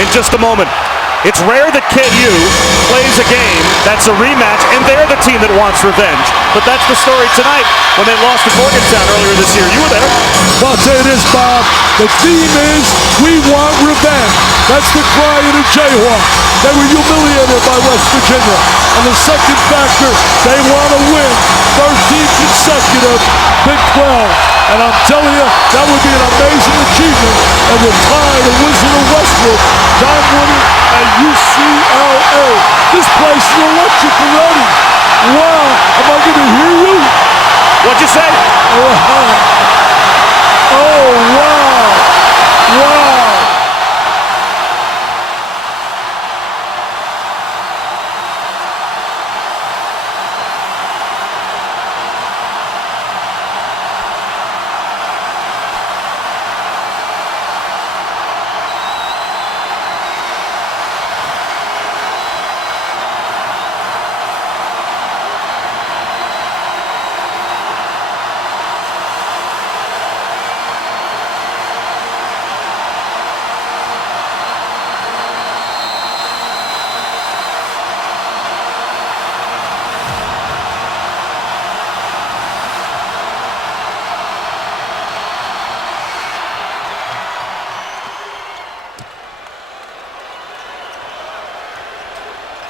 in just a moment. It's rare that KU plays a game that's a rematch, and they're the team that wants revenge. But that's the story tonight when they lost to Morgantown earlier this year. You were there. Well, I'll tell you this, Bob. The theme is, we want revenge. That's the cry of the Jayhawks. They were humiliated by West Virginia. And the second factor, they want to win 13 consecutive Big 12. And I'm telling you, that would be an amazing achievement and would tie the Wizard of Westwood, John Woodard, at UCLA. This place is electric already. Wow, am I going to hear you? What'd you say? Oh, wow. Wow.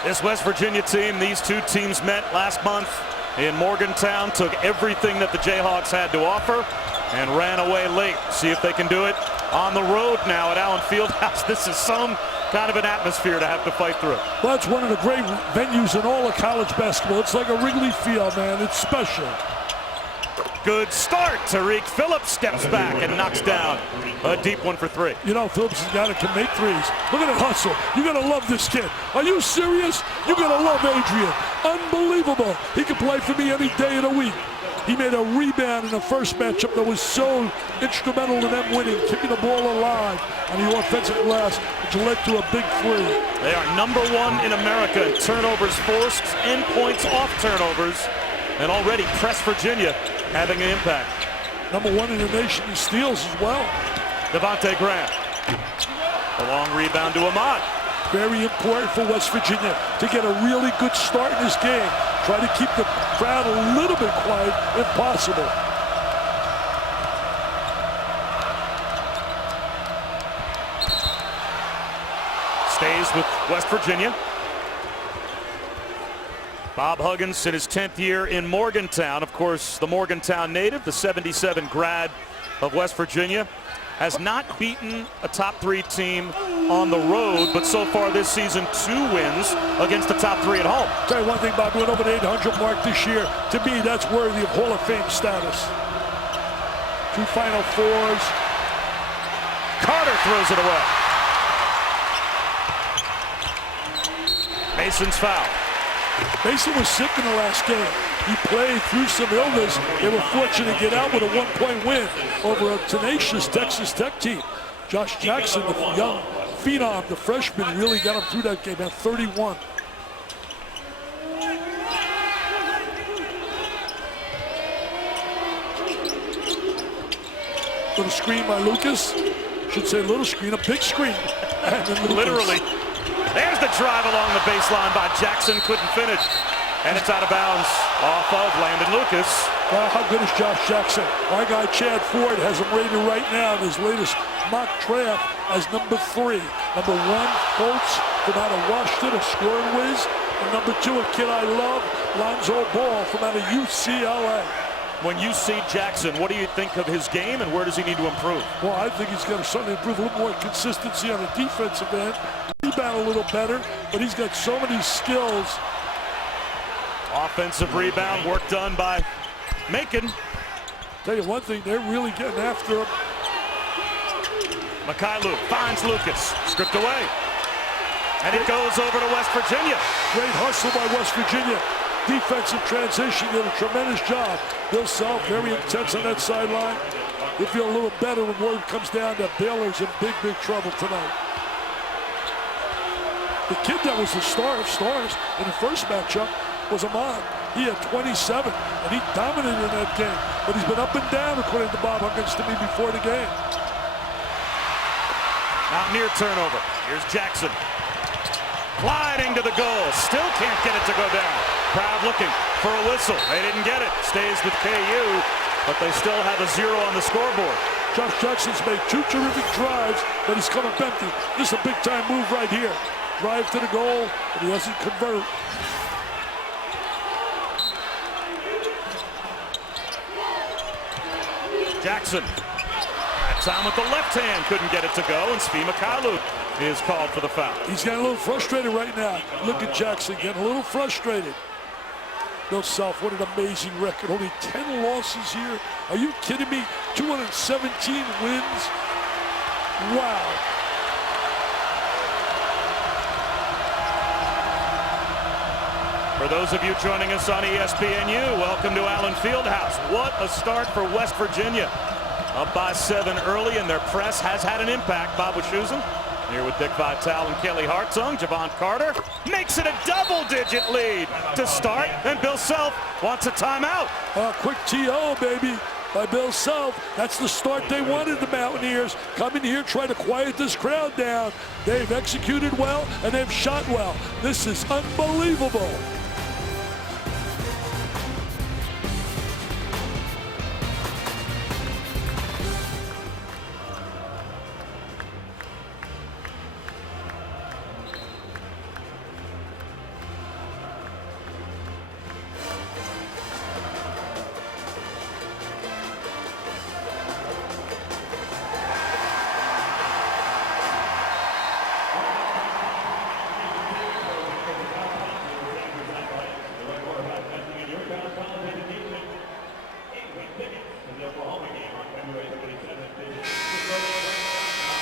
This West Virginia team, these two teams met last month in Morgantown, took everything that the Jayhawks had to offer and ran away late. See if they can do it on the road now at Allen Fieldhouse. This is some kind of an atmosphere to have to fight through. Well, it's one of the great venues in all of college basketball. It's like a Wrigley Field, man. It's special. Good start. Tariq Phillips steps back and knocks down a deep one for three. You know, Phillips is a guy that can make threes. Look at that hustle. You're going to love this kid. Are you serious? You're going to love Adrian. Unbelievable. He can play for me any day of the week. He made a rebound in the first matchup that was so instrumental in them winning, keeping the ball alive on the offensive glass, which led to a big three. They are #1 in America in turnovers forced and points off turnovers, and already pressed Virginia having an impact. #1 in the nation in steals as well. Devontae Graham. A long rebound to Ahmad. Very important for West Virginia to get a really good start in this game. Try to keep the crowd a little bit quiet if possible. Stays with West Virginia. Bob Huggins in his 10th year in Morgantown. Of course, the Morgantown native, the 77 grad of West Virginia, has not beaten a top 3 team on the road, but so far this season 2 wins against the top 3 at home. Tell you one thing, Bob, went over the 800 mark this year. To me, that's worthy of Hall of Fame status. 2 Final Fours. Carter throws it away. Mason's foul. Mason was sick in the last game. He played through some illness. They were fortunate to get out with a 1-point win over a tenacious Texas Tech team. Josh Jackson, the young phenom, the freshman, really got him through that game at 31. Little screen by Lucas. Should say little screen, a big screen. Literally. There's the drive along the baseline by Jackson, couldn't finish. And it's out of bounds off of Landon Lucas. Well, how good is Josh Jackson? My guy Chad Ford has him rated right now in his latest mock draft as #3. #1, Colts from out of Washington, a scoring whiz. And #2, a kid I love, Lonzo Ball from out of UCLA. When you see Jackson, what do you think of his game and where does he need to improve? Well, I think he's got to certainly improve a little more consistency on the defensive end, rebound a little better, but he's got so many skills. Offensive rebound, work done by Macon. Tell you one thing, they're really getting after him. Mikhailuk finds Lucas, stripped away. And it goes over to West Virginia. Great hustle by West Virginia. Defensive transition, did a tremendous job. Bill Self, very intense on that sideline. They feel a little better when word comes down that Baylor's in big, big trouble tonight. The kid that was the star of stars in the first matchup was Ahmad. He had 27, and he dominated in that game. But he's been up and down, according to Bob Huggins to me before the game. Mountaineer turnover. Here's Jackson. Gliding to the goal. Still can't get it to go down. Crowd looking for a whistle. They didn't get it. Stays with KU, but they still have a 0 on the scoreboard. Josh Jackson's made 2 terrific drives, but he's come up empty. This is a big-time move right here. Drive to the goal, and he doesn't convert. Jackson. That time with the left hand. Couldn't get it to go, and Svi Mykhailiuk is called for the foul. He's getting a little frustrated right now. Look at Jackson getting a little frustrated. Bill Self, what an amazing record. Only 10 losses here. Are you kidding me? 217 wins. Wow. For those of you joining us on ESPNU, welcome to Allen Fieldhouse. What a start for West Virginia. Up by 7 early, and their press has had an impact. Bob Wischusen here with Dick Vitale and Kelly Hartzung. Javon Carter makes it a double-digit lead to start, and Bill Self wants a timeout. Quick TO, baby, by Bill Self. That's the start they wanted, the Mountaineers. Come in here, try to quiet this crowd down. They've executed well, and they've shot well. This is unbelievable.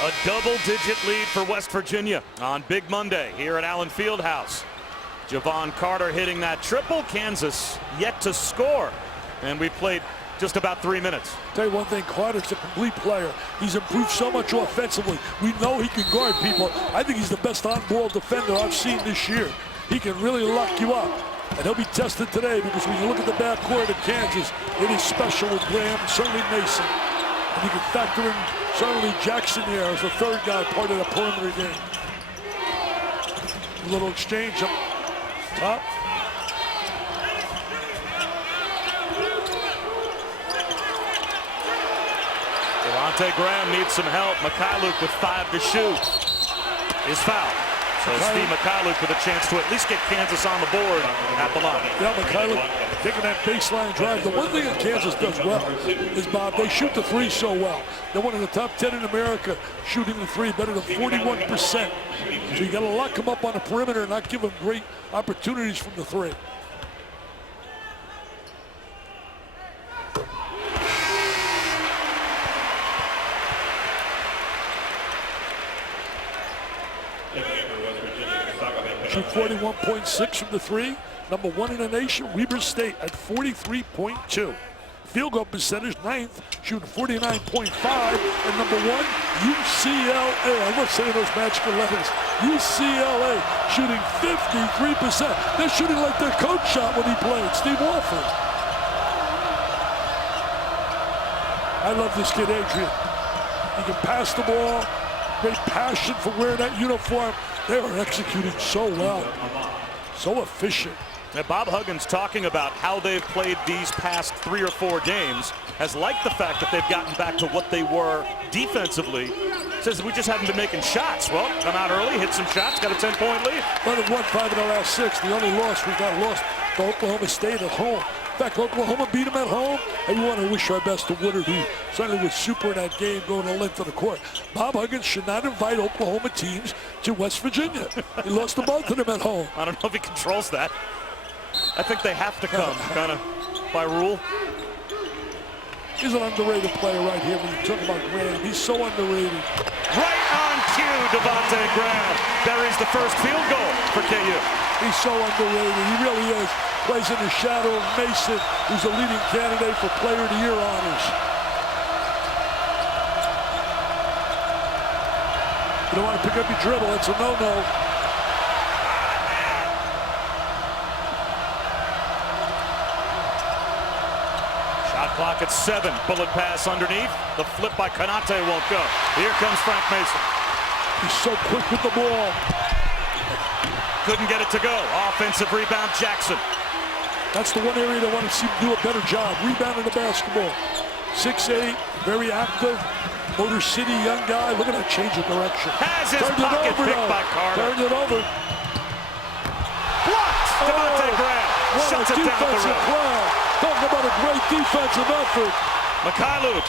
A double-digit lead for West Virginia on Big Monday here at Allen Fieldhouse. Javon Carter hitting that triple. Kansas yet to score. And we played just about 3 minutes. Tell you one thing, Carter's a complete player. He's improved so much offensively. We know he can guard people. I think he's the best on-ball defender I've seen this year. He can really lock you up. And he'll be tested today because when you look at the backcourt of Kansas, it is special with Graham and certainly Mason. And you can factor in certainly Jackson here as the third guy, part of the perimeter game. A little exchange up top. Devontae Graham needs some help. Mykhailiuk with 5 to shoot is fouled. So Svi Mykhailiuk with a chance to at least get Kansas on the board at the line. Yeah, Mykhailiuk taking that baseline drive. The one thing that Kansas does well is, Bob, they shoot the 3 so well. They're one of the top 10 in America shooting the 3, better than 41%. So you got to lock them up on the perimeter and not give them great opportunities from the 3. Shoot 41.6 from the 3. Number 1 in the nation, Weber State at 43.2. Field goal percentage, 9th, shooting 49.5. And number 1, UCLA. I'm not saying those magical letters. UCLA shooting 53%. They're shooting like their coach shot when he played, Steve Walford. I love this kid, Adrian. He can pass the ball, great passion for wearing that uniform. They are executing so well, so efficient. Now, Bob Huggins talking about how they've played these past 3 or 4 games, has liked the fact that they've gotten back to what they were defensively. Says we just haven't been making shots. Well, come out early, hit some shots, got a 10-point lead. But they've won 5 in the last 6. The only loss we got lost to Oklahoma State at home. In fact, Oklahoma beat them at home, and we want to wish our best to Woodard, who certainly was super in that game, going the length of the court. Bob Huggins should not invite Oklahoma teams to West Virginia. He lost to both of them at home. I don't know if he controls that. I think they have to come, kind of by rule. He's an underrated player right here when you talk about Graham. He's so underrated. Right on cue, Devontae Graham buries the first field goal for KU. He's so underrated. He really is. Plays in the shadow of Mason, who's the leading candidate for Player of the Year honors. You don't want to pick up your dribble. It's a no-no. Shot clock at 7. Bullet pass underneath. The flip by Konate won't go. Here comes Frank Mason. He's so quick with the ball. Couldn't get it to go. Offensive rebound, Jackson. That's the one area they want to see him do a better job, rebounding the basketball. 6'8", very active, Motor City young guy. Look at that change of direction. Has his pocket picked by Carter. Turned it over. Blocked! Devontae Graham shuts it down the rim. Play. Talking about a great defensive effort. Mikhailuk.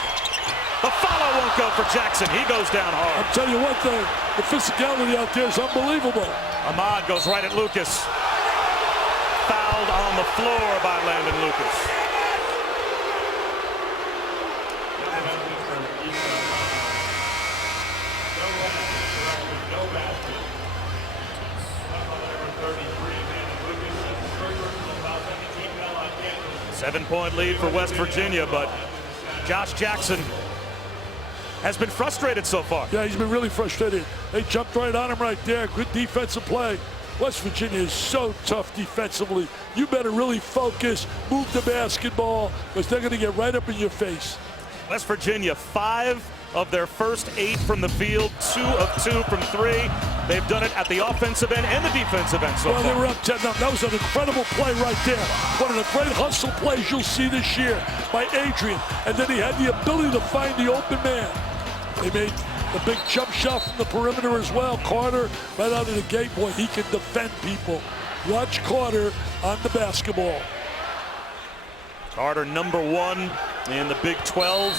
The follow won't go for Jackson. He goes down hard. I'll tell you one thing, the physicality out there is unbelievable. Ahmad goes right at Lucas. Fouled on the floor by Landon Lucas. Seven-point lead for West Virginia, but Josh Jackson has been frustrated so far. Yeah, he's been really frustrated. They jumped right on him right there. Good defensive play. West Virginia is so tough defensively. You better really focus, move the basketball, because they're going to get right up in your face. West Virginia, 5 of their first 8 from the field, 2 of 2 from 3. They've done it at the offensive end and the defensive end so far. Well, they were up 10. That was an incredible play right there. One of the great hustle plays you'll see this year by Adrian. And then he had the ability to find the open man. They made the big jump shot from the perimeter as well. Carter right out of the gate. Boy, he can defend people. Watch Carter on the basketball. Carter, #1 in the Big 12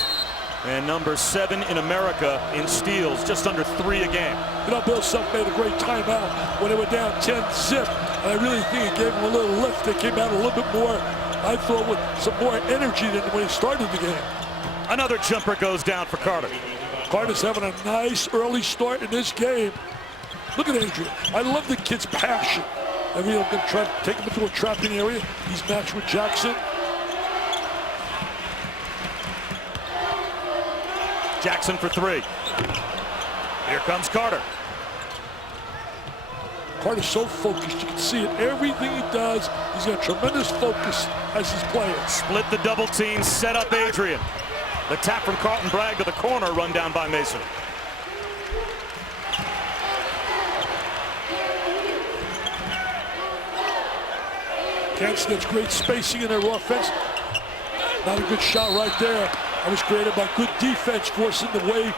and #7 in America in steals, just under 3 a game. You know, Bill Self made a great timeout when they were down 10-zip, and I really think it gave them a little lift. They came out a little bit more, I thought, with some more energy than when he started the game. Another jumper goes down for Carter. Carter's having a nice early start in this game. Look at Adrian. I love the kid's passion. I mean, I'm going to try to take him into a trapping area. He's matched with Jackson. Jackson for 3. Here comes Carter. Carter's so focused. You can see it. Everything he does, he's got tremendous focus as he's playing. Split the double team, set up Adrian. The tap from Carlton Bragg to the corner, run down by Mason. Kansas gets great spacing in their offense. Not a good shot right there. That was created by good defense, forcing the way,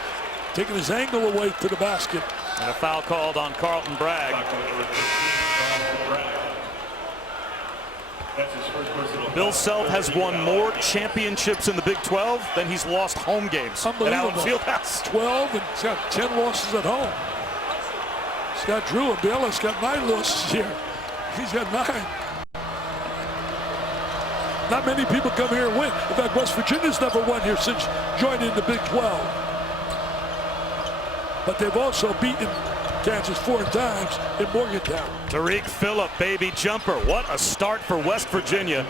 taking his angle away to the basket. And a foul called on Carlton Bragg. Bill Self has won more championships in the Big 12 than he's lost home games at Allen Fieldhouse. 12, and he's got 10 losses at home. Scott Drew and Bill has got 9 losses here. He's got 9. Not many people come here and win. In fact, West Virginia's never won here since joining the Big 12. But they've also beaten Kansas 4 times in Morgantown. Tariq Phillip, baby jumper. What a start for West Virginia.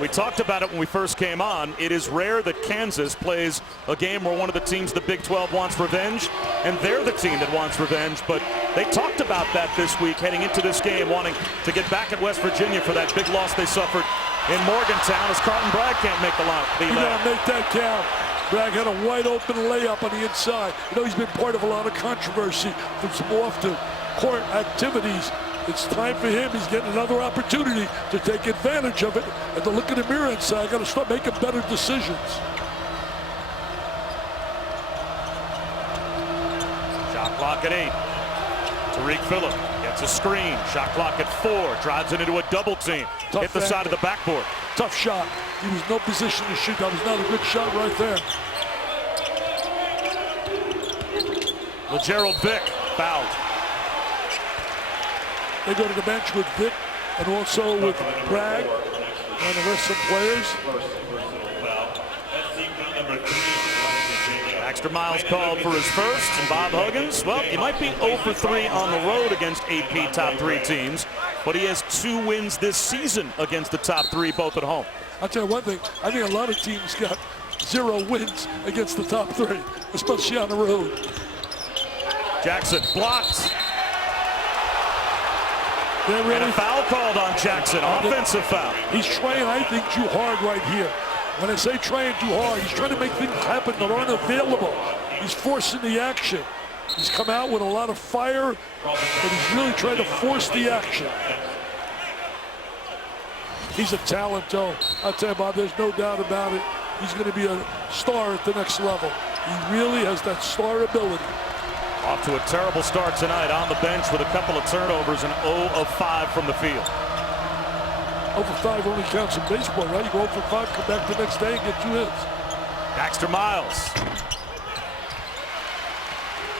We talked about it when we first came on. It is rare that Kansas plays a game where one of the teams the Big 12 wants revenge, and they're the team that wants revenge. But they talked about that this week heading into this game, wanting to get back at West Virginia for that big loss they suffered in Morgantown, as Carlton Bragg can't make the line. You gotta make that count. Bragg had a wide open layup on the inside. You know, he's been part of a lot of controversy from some off-the-court activities. It's time for him. He's getting another opportunity to take advantage of it and to look in the mirror and say, I got to start making better decisions. Shot clock at 8. Tariq Phillip gets a screen. Shot clock at 4. Drives it into a double team. Tough Hit the side of the backboard. Tough shot. He was no position to shoot. That was not a good shot right there. LeGerald Vick fouled. They go to the bench with Vick and also with Bragg and the rest of the players. Baxter Miles called for his first, and Bob Huggins, well, he might be 0 for 3 on the road against AP top 3 teams, but he has 2 wins this season against the top 3, both at home. I'll tell you one thing, I think a lot of teams got 0 wins against the top 3, especially on the road. Jackson blocked. And a foul called on Jackson, offensive foul. He's trying, I think, too hard right here. When I say trying too hard, he's trying to make things happen that aren't available. He's forcing the action. He's come out with a lot of fire, but he's really trying to force the action. He's a talent, though. I'll tell you, Bob, there's no doubt about it. He's going to be a star at the next level. He really has that star ability. Off to a terrible start tonight on the bench with a couple of turnovers and 0 of 5 from the field. 0 for 5 only counts in baseball, right? You go 0 for 5, come back the next day and get 2 hits. Baxter Miles.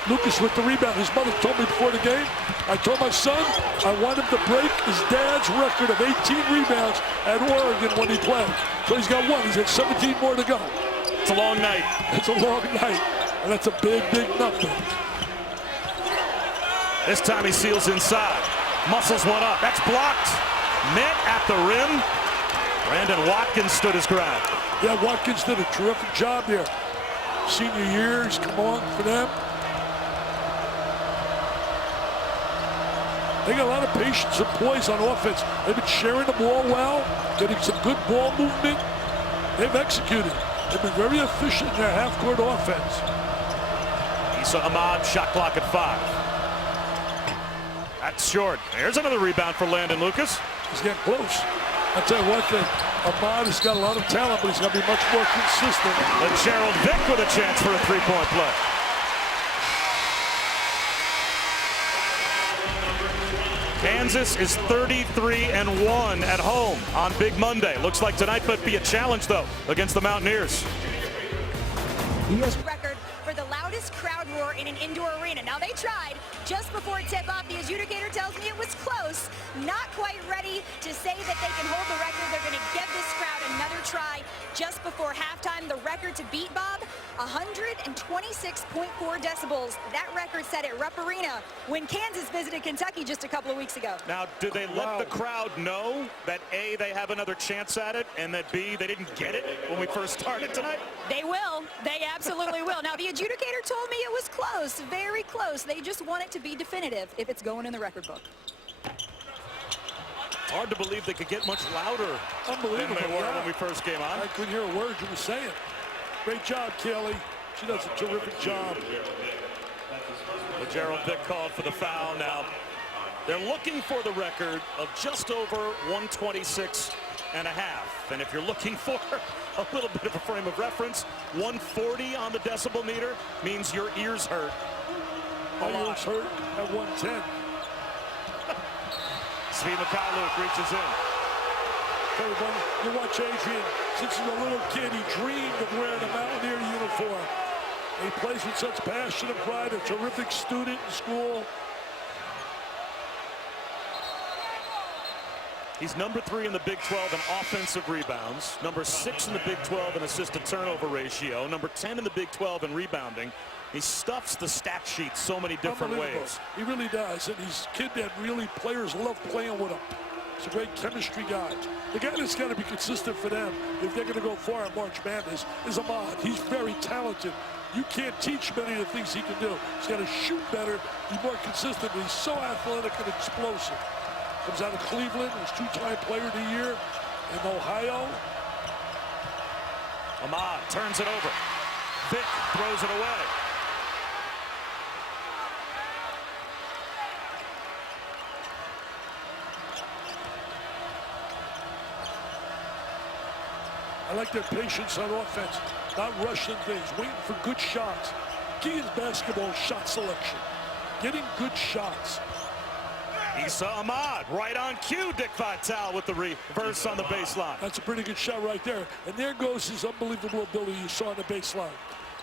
Lucas with the rebound. His mother told me before the game, I told my son I want him to break his dad's record of 18 rebounds at Oregon when he played. So he's got 1. He's got 17 more to go. It's a long night. It's a long night, and that's a big, big number. This time he seals inside. Muscles one up. That's blocked. Met at the rim. Brandon Watkins stood his ground. Yeah, Watkins did a terrific job there. Senior years, come on for them. They got a lot of patience and poise on offense. They've been sharing the ball well, getting some good ball movement. They've executed. They've been very efficient in their half-court offense. Issa Ahmad, shot clock at 5. That's short. There's another rebound for Landon Lucas. He's getting close. I'll tell you one thing. Ahmad has got a lot of talent, but he's got to be much more consistent. And Gerald Vick with a chance for a three-point play. Kansas is 33-1 at home on Big Monday. Looks like tonight might be a challenge, though, against the Mountaineers. Record for the loudest crowd roar in an indoor arena. Now, they tried just before tip-off. The adjudicator tells me it was close. Not quite ready to say that they can hold the record. They're going to give this crowd another try just before halftime. The record to beat, Bob, 126.4 decibels. That record set at Rupp Arena when Kansas visited Kentucky just a couple of weeks ago. Now, did they let the crowd know that A, they have another chance at it, and that B, they didn't get it when we first started tonight? They will. They absolutely will. Now, the adjudicator told me it was close, very close. They just want it to be definitive if it's going in the record book. It's hard to believe they could get much louder than Unbelievable. they were when we first came on. I couldn't hear a word you were saying. Great job, Kelly. She does a terrific job. But Gerald Vick called for the foul. Now, they're looking for the record of just over 126 and a half. And if you're looking for a little bit of a frame of reference, 140 on the decibel meter means your ears hurt. My ears hurt at 110. Steve McCallum reaches in. Everybody, you watch Adrian. Since he's a little kid, he dreamed of wearing a Mountaineer uniform. He plays with such passion and pride, a terrific student in school. He's number 3 in the Big 12 in offensive rebounds, number 6 in the Big 12 in assist-to-turnover ratio, number 10 in the Big 12 in rebounding. He stuffs the stat sheet so many different ways. He really does, and he's a kid that really players love playing with him. He's a great chemistry guy. The guy that's got to be consistent for them, if they're going to go far in March Madness, is Ahmad. He's very talented. You can't teach many of the things he can do. He's got to shoot better, be more consistent, but he's so athletic and explosive. Comes out of Cleveland, was 2-time player of the year in Ohio. Ahmad turns it over. Vick throws it away. I like their patience on offense, not rushing things, waiting for good shots. Key in basketball, shot selection, getting good shots. Issa Ahmad, right on cue. Dick Vitale with the reverse on the baseline. That's a pretty good shot right there. And there goes his unbelievable ability you saw on the baseline.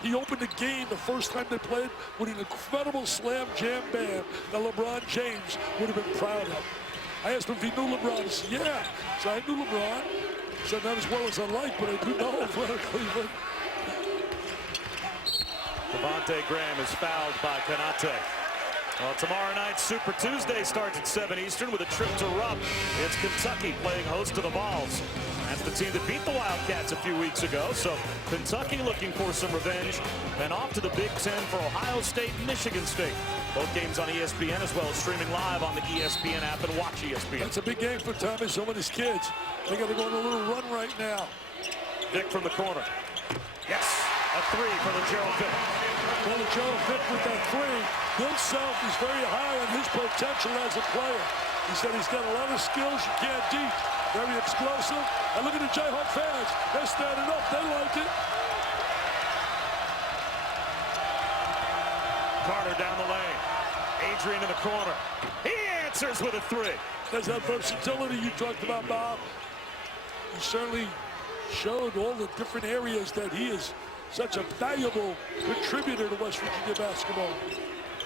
He opened the game the first time they played with an incredible slam jam bam that LeBron James would have been proud of. I asked him if he knew LeBron. He said, yeah. So I knew LeBron. He said, not as well as I like, but I do know him for Cleveland. Devontae Graham is fouled by Konate. Well, tomorrow night, Super Tuesday starts at 7 Eastern with a trip to Rupp. It's Kentucky playing host to the Vols. That's the team that beat the Wildcats a few weeks ago. So Kentucky looking for some revenge. And off to the Big Ten for Ohio State and Michigan State. Both games on ESPN as well as streaming live on the ESPN app and watch ESPN. That's a big game for Thomas and his kids. They got to go on a little run right now. Vick from the corner. Yes. A three for the Gerald Vick. Well, the Gerald Vick with that three himself is very high on his potential as a player. He said he's got a lot of skills you can't teach. Very explosive. And look at the Jayhawk fans. They're standing up. They like it. Carter down the lane. Adrian in the corner. He answers with a three. There's that versatility you talked about, Bob. He certainly showed all the different areas that he is such a valuable contributor to West Virginia basketball.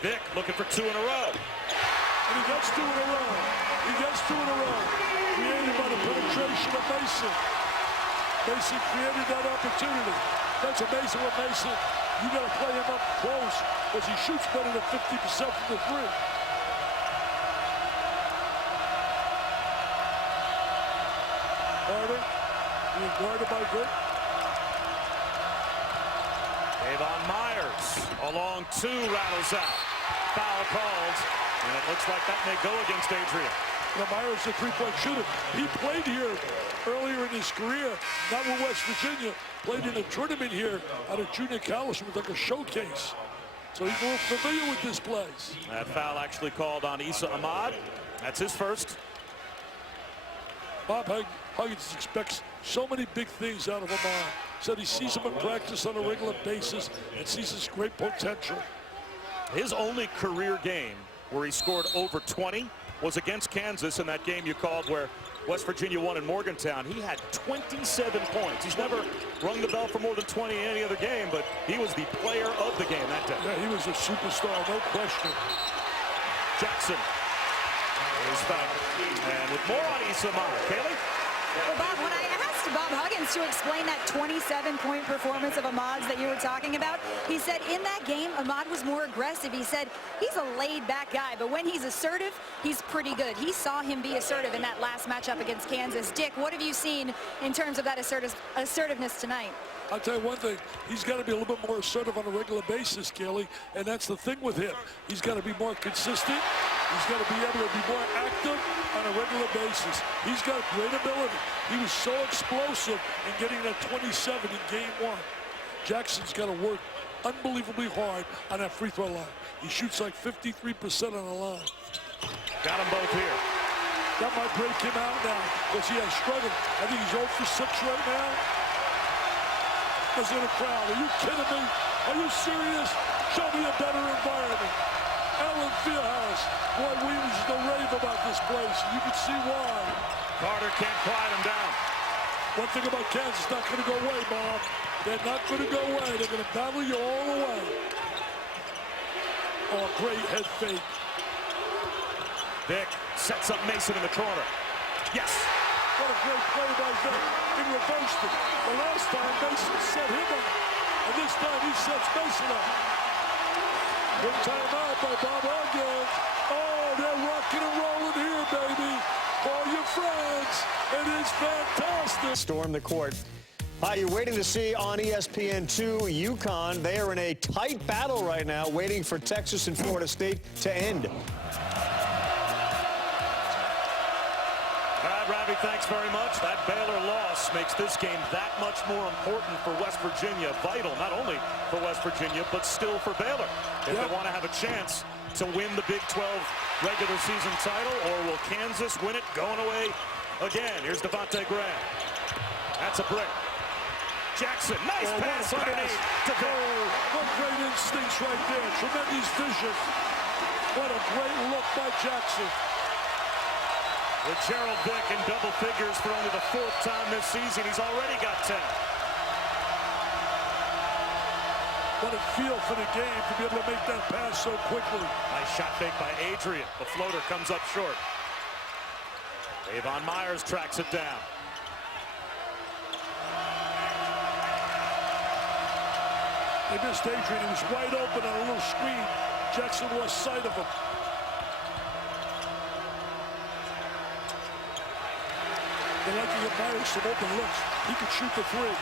Vick looking for two in a row. And he gets two in a row. He gets two in a row. Created by the penetration of Mason. Mason created that opportunity. That's amazing with Mason. You got to play him up close because he shoots better than 50% from the three. Carter being guarded by Vick. Avon Myers along two, rattles out. Foul called, and it looks like that may go against Adrian. Now Myers is a three-point shooter. He played here earlier in his career, not with West Virginia. Played in a tournament here out of junior college with like a showcase. So he's more familiar with this place. That foul actually called on Issa Ahmad. That's his first. Bob Huggins expects so many big things out of Ahmad. Said he sees him in practice on a regular basis and sees his great potential. His only career game where he scored over 20 was against Kansas in that game you called where West Virginia won in Morgantown. He had 27 points. He's never rung the bell for more than 20 in any other game, but he was the player of the game that day. Yeah, he was a superstar, no question. Jackson is fouled. And with more on Issa Ahmad. Kaylee? Well, Bob, when I asked Bob Huggins to explain that 27-point performance of Ahmad's that you were talking about, he said in that game, Ahmad was more aggressive. He said he's a laid-back guy, but when he's assertive, he's pretty good. He saw him be assertive in that last matchup against Kansas. Dick, what have you seen in terms of that assertiveness tonight? I'll tell you one thing, he's got to be a little bit more assertive on a regular basis, Kelly, and that's the thing with him. He's got to be more consistent. He's got to be able to be more active on a regular basis. He's got great ability. He was so explosive in getting that 27 in game one. Jackson's got to work unbelievably hard on that free throw line. He shoots like 53% on the line. Got them both here. That might break him out now because he has struggled. I think he's 0 for 6 right now. Because in the crowd, are you kidding me? Are you serious? Show me a better environment. Allen Fieldhouse. Boy, we used to rave about this place. You can see why. Carter can't quiet him down. One thing about Kansas, not going to go away, Bob. They're not going to go away. They're going to battle you all the way. Oh, great head fake. Vick sets up Mason in the corner. Yes. What a great play by Vick. He reversed it. The last time, Mason set him up. And this time, he sets Mason up. Good timeout by Bob Huggins. Oh, they're rocking and rolling here, baby. Call your friends. It is fantastic. Storm the court. Hi, you're waiting to see on ESPN2 UConn. They are in a tight battle right now, waiting for Texas and Florida State to end. Ravi, thanks very much. That Baylor loss makes this game that much more important for West Virginia. Vital, not only for West Virginia, but still for Baylor. If they want to have a chance to win the Big 12 regular season title, or will Kansas win it going away again? Here's Devontae Graham. That's a break. Jackson, nice pass underneath. What great instincts right there. Tremendous vision. What a great look by Jackson. With Gerald Vick in double figures for only the 4th time this season, he's already got 10. What a feel for the game to be able to make that pass so quickly. Nice shot fake by Adrian. The floater comes up short. Avon Myers tracks it down. They missed Adrian. He was wide open on a little screen. Jackson lost sight of him. They like to get Myers some open looks. He could shoot the three.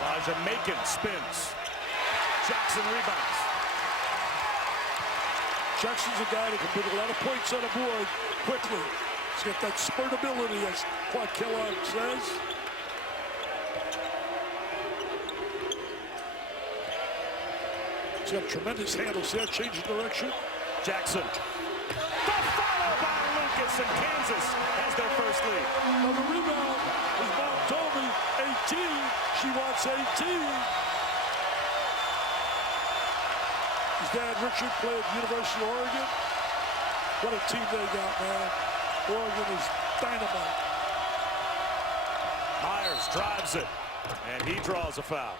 Elijah Macon spins. Jackson rebounds. Jackson's a guy that can put a lot of points on the board quickly. He's got that spurt ability, as Clark Kellogg says. He's got tremendous handles there, changing direction. Jackson. The follow by Lucas, and Kansas has their first lead. Now the rebound, his mom told me, 18. She wants 18. His dad, Richard, played at University of Oregon. What a team they got, man. Oregon is dynamite. Myers drives it, and he draws a foul.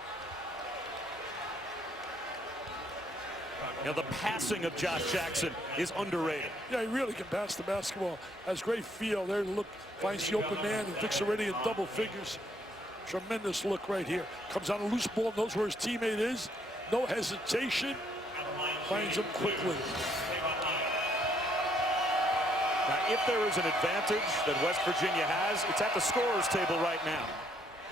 You know, the passing of Josh Jackson is underrated. Yeah, he really can pass the basketball. Has great feel there to look, finds the open man, and Vic's already in double figures. Tremendous look right here. Comes on a loose ball, knows where his teammate is. No hesitation. Finds him quickly. Now, if there is an advantage that West Virginia has, it's at the scorer's table right now.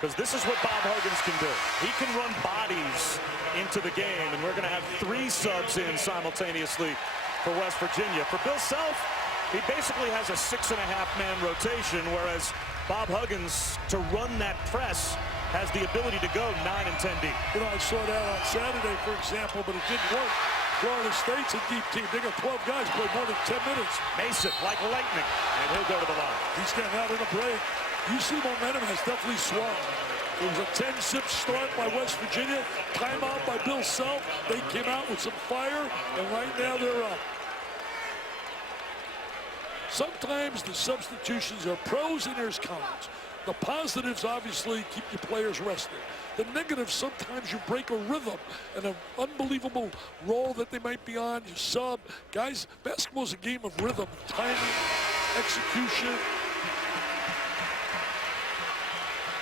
Because this is what Bob Huggins can do. He can run bodies into the game, and we're going to have 3 subs in simultaneously for West Virginia. For Bill Self, he basically has a 6.5-man rotation, whereas Bob Huggins, to run that press, has the ability to go 9 and 10 deep. You know, I saw that on Saturday, for example, but it didn't work. Florida State's a deep team. They got 12 guys play more than 10 minutes. Mason, like lightning, and he'll go to the line. He's getting out in a break. UC momentum has definitely swung. It was a 10-zip start by West Virginia. Timeout by Bill Self. They came out with some fire, and right now they're up. Sometimes the substitutions are pros and there's cons. The positives obviously keep your players rested. The negatives, sometimes you break a rhythm and an unbelievable role that they might be on. You sub. Guys, basketball is a game of rhythm, timing, execution.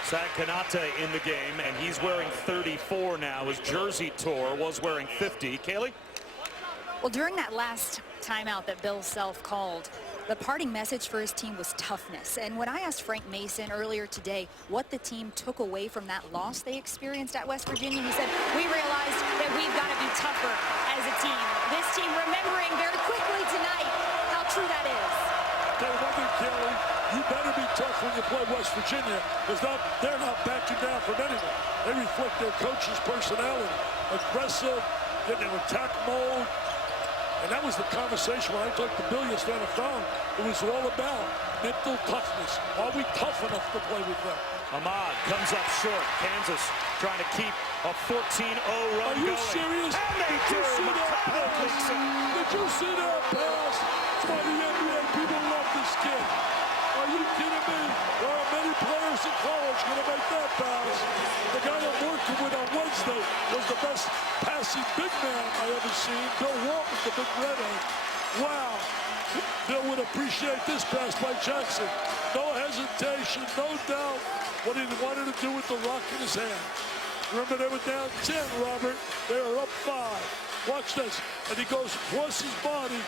Zach Kanate in the game, and he's wearing 34 now. His jersey tore, was wearing 50. Kaylee? Well, during that last timeout that Bill Self called, the parting message for his team was toughness. And when I asked Frank Mason earlier today what the team took away from that loss they experienced at West Virginia, he said, we realized that we've got to be tougher as a team. This team remembering very quickly tonight how true that is. Tell you one thing, Kelly, you better be tough when you play West Virginia, because they're not backing down from anyone. They reflect their coach's personality. Aggressive, getting in attack mode. And that was the conversation when I talked to Bill yesterday on the phone. It was all about mental toughness. Are we tough enough to play with them? Ahmad comes up short. Kansas trying to keep a 14-0 run Are you going. serious? And they Did do. you see that McConnell pass? leaks it. Did you see that pass? That's why the NBA people love this kid. Are you kidding me? There are many players in college going to make that pass. The guy I'm working with on Wednesday was the best passing big man I ever seen. Bill Walton, the big redhead. Wow. Bill would appreciate this pass by Jackson. No hesitation, no doubt what he wanted to do with the rock in his hand. Remember, they were down 10, Robert. They are up 5. Watch this. And he goes across his body.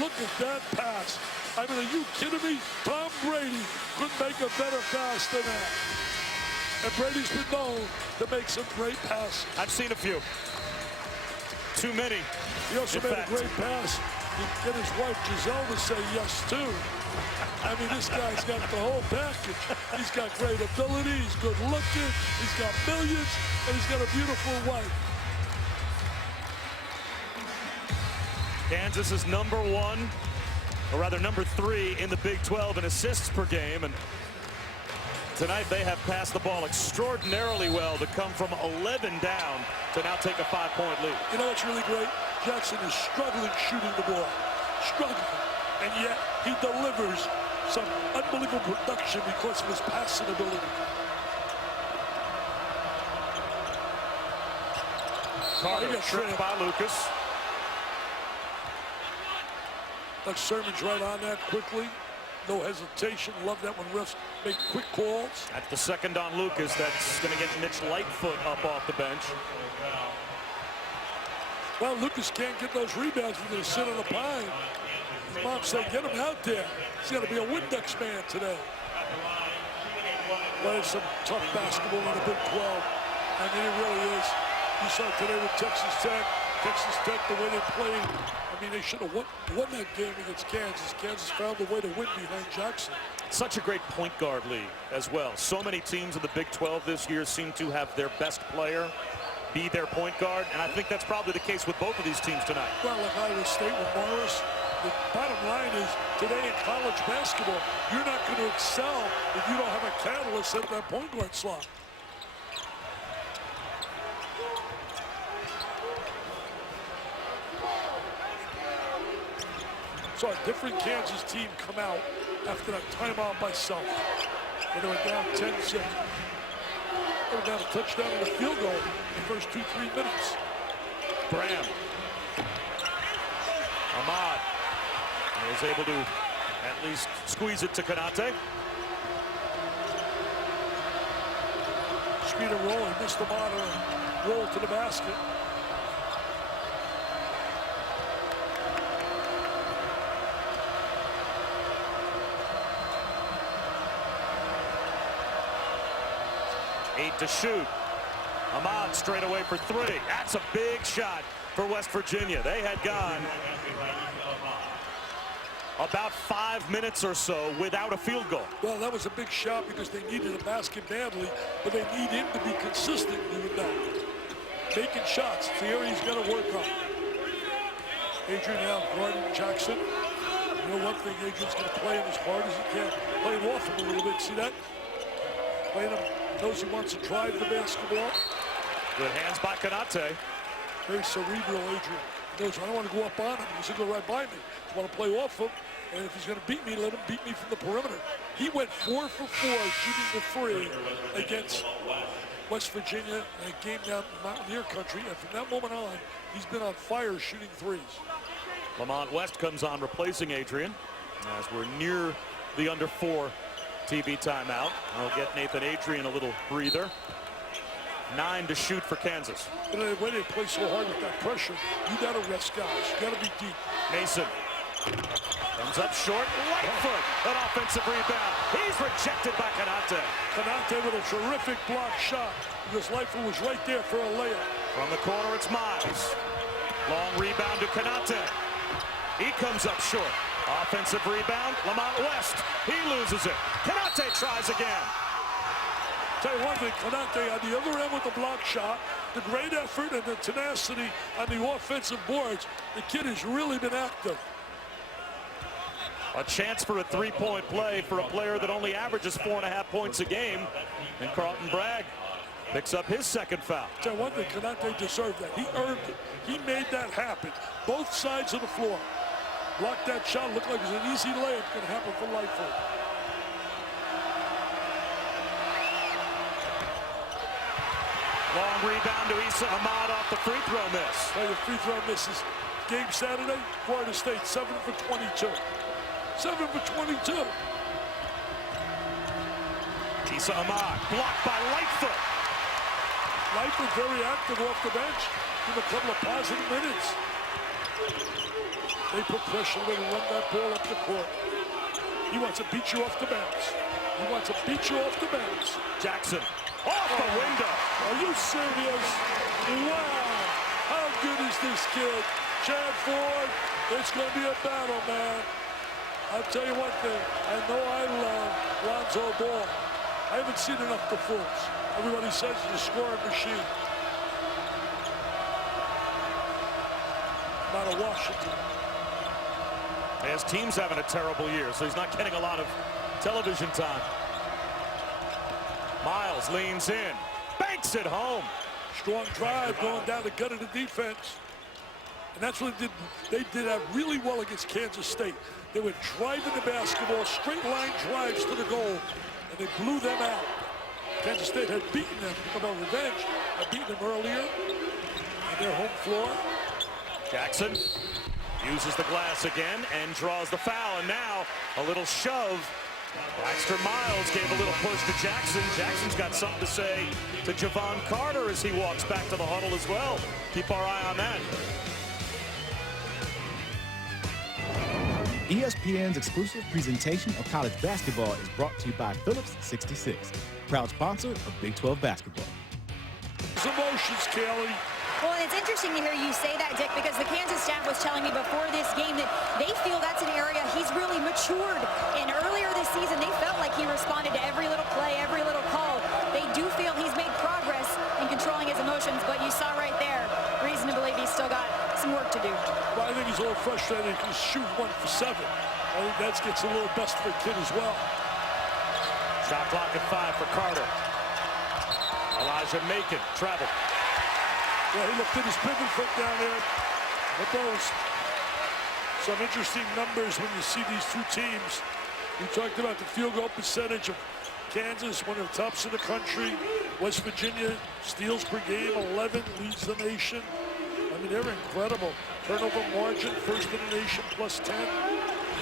Look at that pass. I mean, are you kidding me? Tom Brady couldn't make a better pass than that. And Brady's been known to make some great passes. I've seen a few. Too many. He also made a great pass. He get his wife Giselle to say yes too. I mean, this guy's got the whole package. He's got great ability. He's good looking. He's got millions, and he's got a beautiful wife. Kansas is number 1, or rather number 3 in the Big 12 in assists per game, and tonight they have passed the ball extraordinarily well to come from 11 down to now take a 5-point lead. You know what's really great? Jackson is struggling shooting the ball. Struggling. And yet he delivers some unbelievable production because of his passing ability. Carter tripped by Lucas. Like Sermon's right on that quickly. No hesitation. Love that when refs make quick calls. That's the second on Lucas. That's going to get Mitch Lightfoot up off the bench. Well, Lucas can't get those rebounds. He's going to sit on the pine. His mom said, get him out there. He's got to be a Windex man today. Playing some tough basketball in the Big 12. I mean, it really is. You saw today with Texas Tech. Texas Tech, the way they played. I mean, they should have won that game against Kansas. Kansas found a way to win behind Jackson. Such a great point guard league as well. So many teams in the Big 12 this year seem to have their best player be their point guard, and I think that's probably the case with both of these teams tonight. Well, like Iowa State with Morris, the bottom line is today in college basketball, you're not going to excel if you don't have a catalyst at that point guard slot. Saw a different Kansas team come out after that timeout by Self. They were down 10-6. They were down a touchdown and a field goal in the first 2-3 minutes. Bram. Ahmad was able to at least squeeze it to Konate. Speed and roll. He missed the ball and roll to the basket. Eight to shoot. Ahmad straight away for three. That's a big shot for West Virginia. They had gone about 5 minutes or so without a field goal. Well, that was a big shot because they needed a basket badly, but they need him to be consistent with that. Making shots. It's the area he's got to work on. Adrian now guarding Jackson. You know one thing, Adrian's going to play him as hard as he can. Play him off him a little bit. See that? Playing him. Knows he wants to drive the basketball. Good hands by Konate. Very cerebral, Adrian. He knows I don't want to go up on him. He's going to go right by me. I want to play off him. And if he's going to beat me, let him beat me from the perimeter. He went 4 for 4 shooting the three against West Virginia in a game down in Mountaineer country. And from that moment on, he's been on fire shooting threes. Lamont West comes on replacing Adrian as we're near the under 4 TV timeout. I'll get Nathan Adrian a little breather. 9 to shoot for Kansas. You know, the way they play so hard with that pressure, you got to rest guys. You got to be deep. Mason comes up short. Lightfoot, an offensive rebound. He's rejected by Konate. Konate with a terrific block shot because Lightfoot was right there for a layup. From the corner, it's Miles. Long rebound to Konate. He comes up short. Offensive rebound, Lamont West. He loses it. Konate tries again. Tell you one thing, Konate on the other end with the block shot, the great effort and the tenacity on the offensive boards. The kid has really been active. A chance for a three-point play for a player that only averages 4.5 points a game. And Carlton Bragg picks up his second foul. Tell you one thing, Konate deserved that. He earned it. He made that happen. Both sides of the floor. Blocked that shot. Looked like it was an easy layup. Going to happen for Lightfoot. Long rebound to Issa Ahmad off the free throw miss. Well, the free throw misses. Game Saturday, Florida State 7 for 22. 7 for 22. Issa Ahmad blocked by Lightfoot. Lightfoot very active off the bench. Give him a couple of positive minutes. They put pressure when they run that ball up the court. He wants to beat you off the bounce. He wants to beat you off the bounce. Jackson off the window. Are you serious? Wow. How good is this kid? Chad Ford, it's going to be a battle, man. I'll tell you one thing. I know I love Lonzo Ball. I haven't seen enough to fools. Everybody says he's a scoring machine. Out of Washington. His team's having a terrible year, so he's not getting a lot of television time. Miles leans in, banks it home. Strong drive going down the gut of the defense. And that's what they did that really well against Kansas State. They were driving the basketball, straight line drives to the goal, and they blew them out. Kansas State had beaten them, about revenge, had beaten them earlier on their home floor. Jackson uses the glass again and draws the foul, and now a little shove. Baxter Miles gave a little push to Jackson. Jackson's got something to say to Javon Carter as he walks back to the huddle as well. Keep our eye on that. ESPN's exclusive presentation of college basketball is brought to you by Phillips 66, proud sponsor of Big 12 basketball. Emotions, Kelly. Well, and it's interesting to hear you say that, Dick, because the Kansas staff was telling me before this game that they feel that's an area he's really matured. And earlier this season, they felt like he responded to every little play, every little call. They do feel he's made progress in controlling his emotions, but you saw some work to do. Well, I think he's a little frustrated because he's shooting 1 for 7. I think that gets a little best for a kid as well. Shot clock at 5 for Carter. Elijah Macon traveled. Yeah, he lifted his pivot foot down there. The post. Some interesting numbers when you see these two teams. We talked about the field goal percentage of Kansas, one of the tops in the country. West Virginia, steals per game, 11, leads the nation. I mean, they're incredible. Turnover margin, first in the nation, plus 10.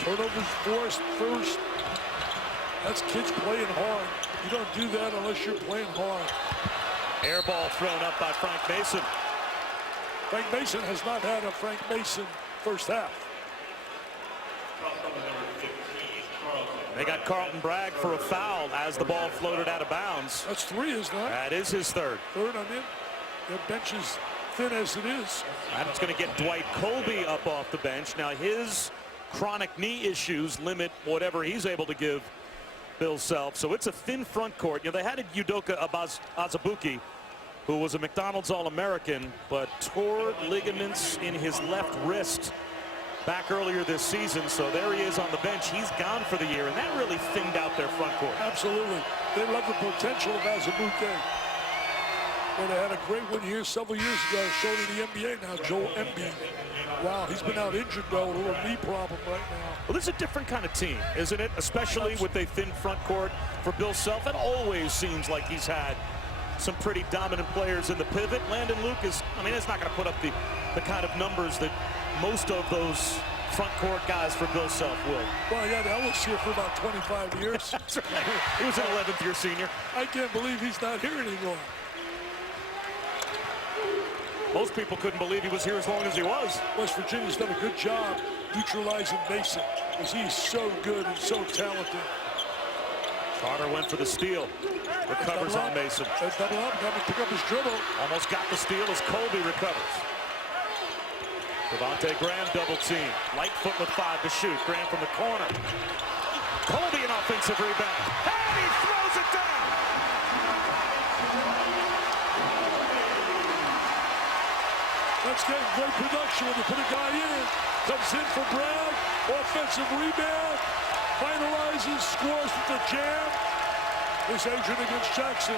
Turnovers forced, first. That's kids playing hard. You don't do that unless you're playing hard. Air ball thrown up by Frank Mason. Frank Mason has not had a Frank Mason first half. They got Carlton Bragg for a foul as the ball floated out of bounds. That's 3, isn't it? That is his third. Third on him. Their bench is thin as it is. And it's going to get Dwight Colby up off the bench. Now his chronic knee issues limit whatever he's able to give Bill Self. So it's a thin front court. You know, they had Udoka Azubuike, who was a McDonald's All-American, but tore ligaments in his left wrist back earlier this season. So there he is on the bench. He's gone for the year, and that really thinned out their front court. Absolutely. They love the potential of Azubuike. Well, they had a great one here several years ago, shown in the NBA now, Joel Embiid. Wow, he's been out injured, though, with a little knee problem right now. Well, this is a different kind of team, isn't it? Especially with a thin front court for Bill Self. It always seems like he's had some pretty dominant players in the pivot. Landon Lucas, I mean, it's not going to put up the kind of numbers that most of those front court guys for Bill Self will. Well, yeah, that was here for about 25 years. That's right. He was an 11th year senior. I can't believe he's not here anymore. Most people couldn't believe he was here as long as he was. West Virginia's done a good job neutralizing Mason, because he's so good and so talented. Carter went for the steal. Recovers on Mason. Double up, got to pick up his dribble. Almost got the steal as Colby recovers. Devontae Graham double team. Lightfoot with 5 to shoot. Graham from the corner. Colby an offensive rebound. And he throws it down. That's getting great production when you put a guy in. Comes in for Bragg. Offensive rebound. Finalizes, scores with the jam. Here's Adrian against Jackson.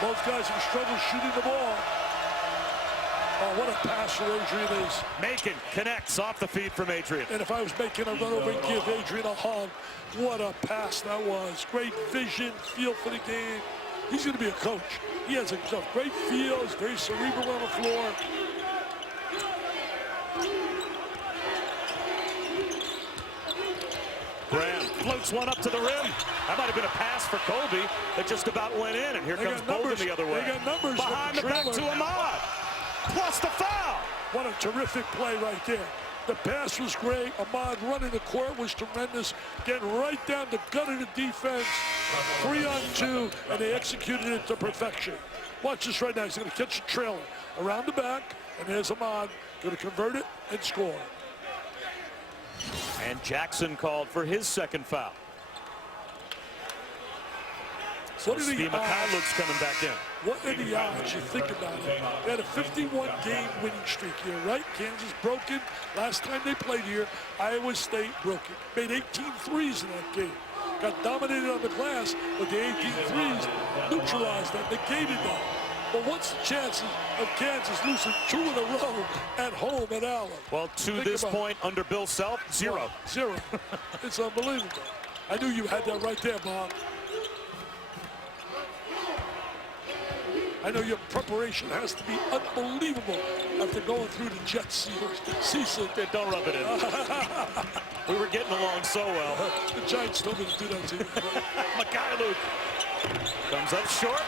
Both guys have struggled shooting the ball. Oh, what a pass for Adrian is. Macon connects off the feed from Adrian. And if I was making a run over and give Adrian a hug, what a pass that was. Great vision, feel for the game. He's going to be a coach. He has a great feel. He's very cerebral on the floor. Graham floats one up to the rim. That might have been a pass for Colby that just about went in. And here comes Bolden the other way. They got numbers. Behind the back to Ahmad. Plus the foul. What a terrific play right there. The pass was great. Ahmad running the court was tremendous. Getting right down the gut of the defense. 3-on-2, and they executed it to perfection. Watch this right now. He's going to catch a trailer around the back, and there's Ahmad going to convert it and score. And Jackson called for his second foul. So Steve McCullough's coming back in. What are the odds? You think about it. They had a 51-game winning streak here, right? Kansas broken. Last time they played here, Iowa State broken. Made 18 threes in that game. Got dominated on the glass, but the 18 threes neutralized that, negated that. But what's the chances of Kansas losing 2 in a row at home at Allen? Well, to this point, under Bill Self, 0. 0. It's unbelievable. I knew you had that right there, Bob. I know your preparation has to be unbelievable after going through the jet season. Don't rub it in. We were getting along so well. The Giants told me to do that to you. McCullough comes up short.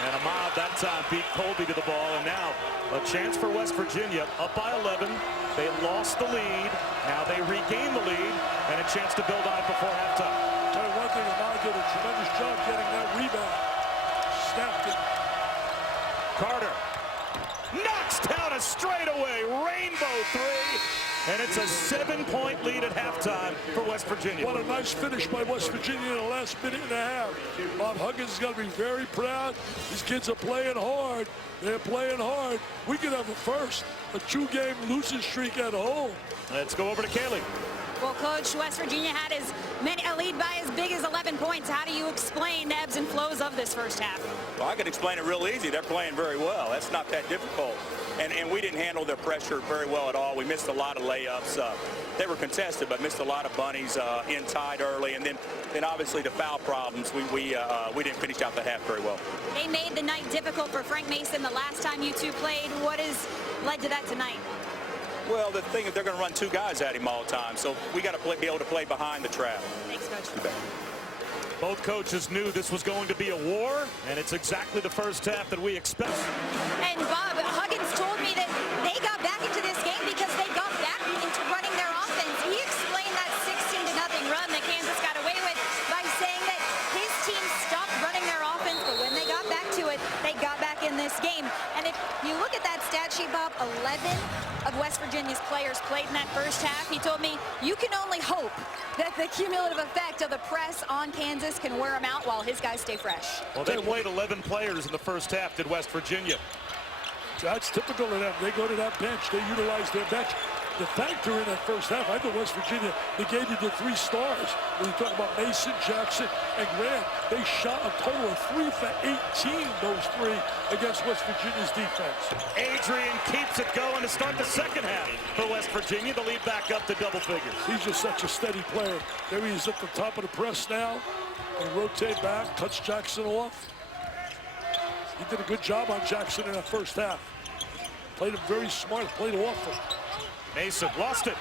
And Ahmad that time beat Colby to the ball. And now a chance for West Virginia up by 11. They lost the lead. Now they regain the lead. And a chance to build on it before halftime. Tell you one thing, Ahmad did a tremendous job getting that rebound. Snapped it. Carter knocks down a straightaway rainbow 3. And it's a 7-point lead at halftime for West Virginia. What a nice finish by West Virginia in the last minute and a half. Bob Huggins is going to be very proud. These kids are playing hard. They're playing hard. We could have a 2-game losing streak at home. Let's go over to Kaylee. Well, Coach, West Virginia had a lead by as big as 11 points. How do you explain the ebbs and flows of this first half? Well, I could explain it real easy. They're playing very well. That's not that difficult. And we didn't handle their pressure very well at all. We missed a lot of layups. They were contested, but missed a lot of bunnies in tied early. And then obviously the foul problems. We didn't finish out the half very well. They made the night difficult for Frank Mason the last time you two played. What has led to that tonight? Well, the thing is they're going to run 2 guys at him all the time. So we got to be able to play behind the trap. Thanks, Coach. You bet. Both coaches knew this was going to be a war, and it's exactly the first half that we expect. And Bob, Huggins told me that they got back into this game because they got back into running their offense. He explained that 16-0 run that Kansas got away with by saying that his team stopped running their offense, but when they got back to it, they got back in this game. And if you look at that stat sheet, Bob, 11 of West Virginia's players played in that first half. He told me you can only hope that the cumulative effect of the press on Kansas can wear him out while his guys stay fresh. Well, they played 11 players in the first half, did West Virginia. That's typical of them. They go to that bench. They utilize their bench. The factor in that first half, I thought West Virginia negated the 3 stars. When you talk about Mason, Jackson, and Grant, they shot a total of 3 for 18, those 3, against West Virginia's defense. Adrian keeps it going to start the second half for West Virginia. The lead back up to double figures. He's just such a steady player. There he is at the top of the press now. And rotate back, cuts Jackson off. He did a good job on Jackson in that first half. Played him very smart, played off him. Mason lost it.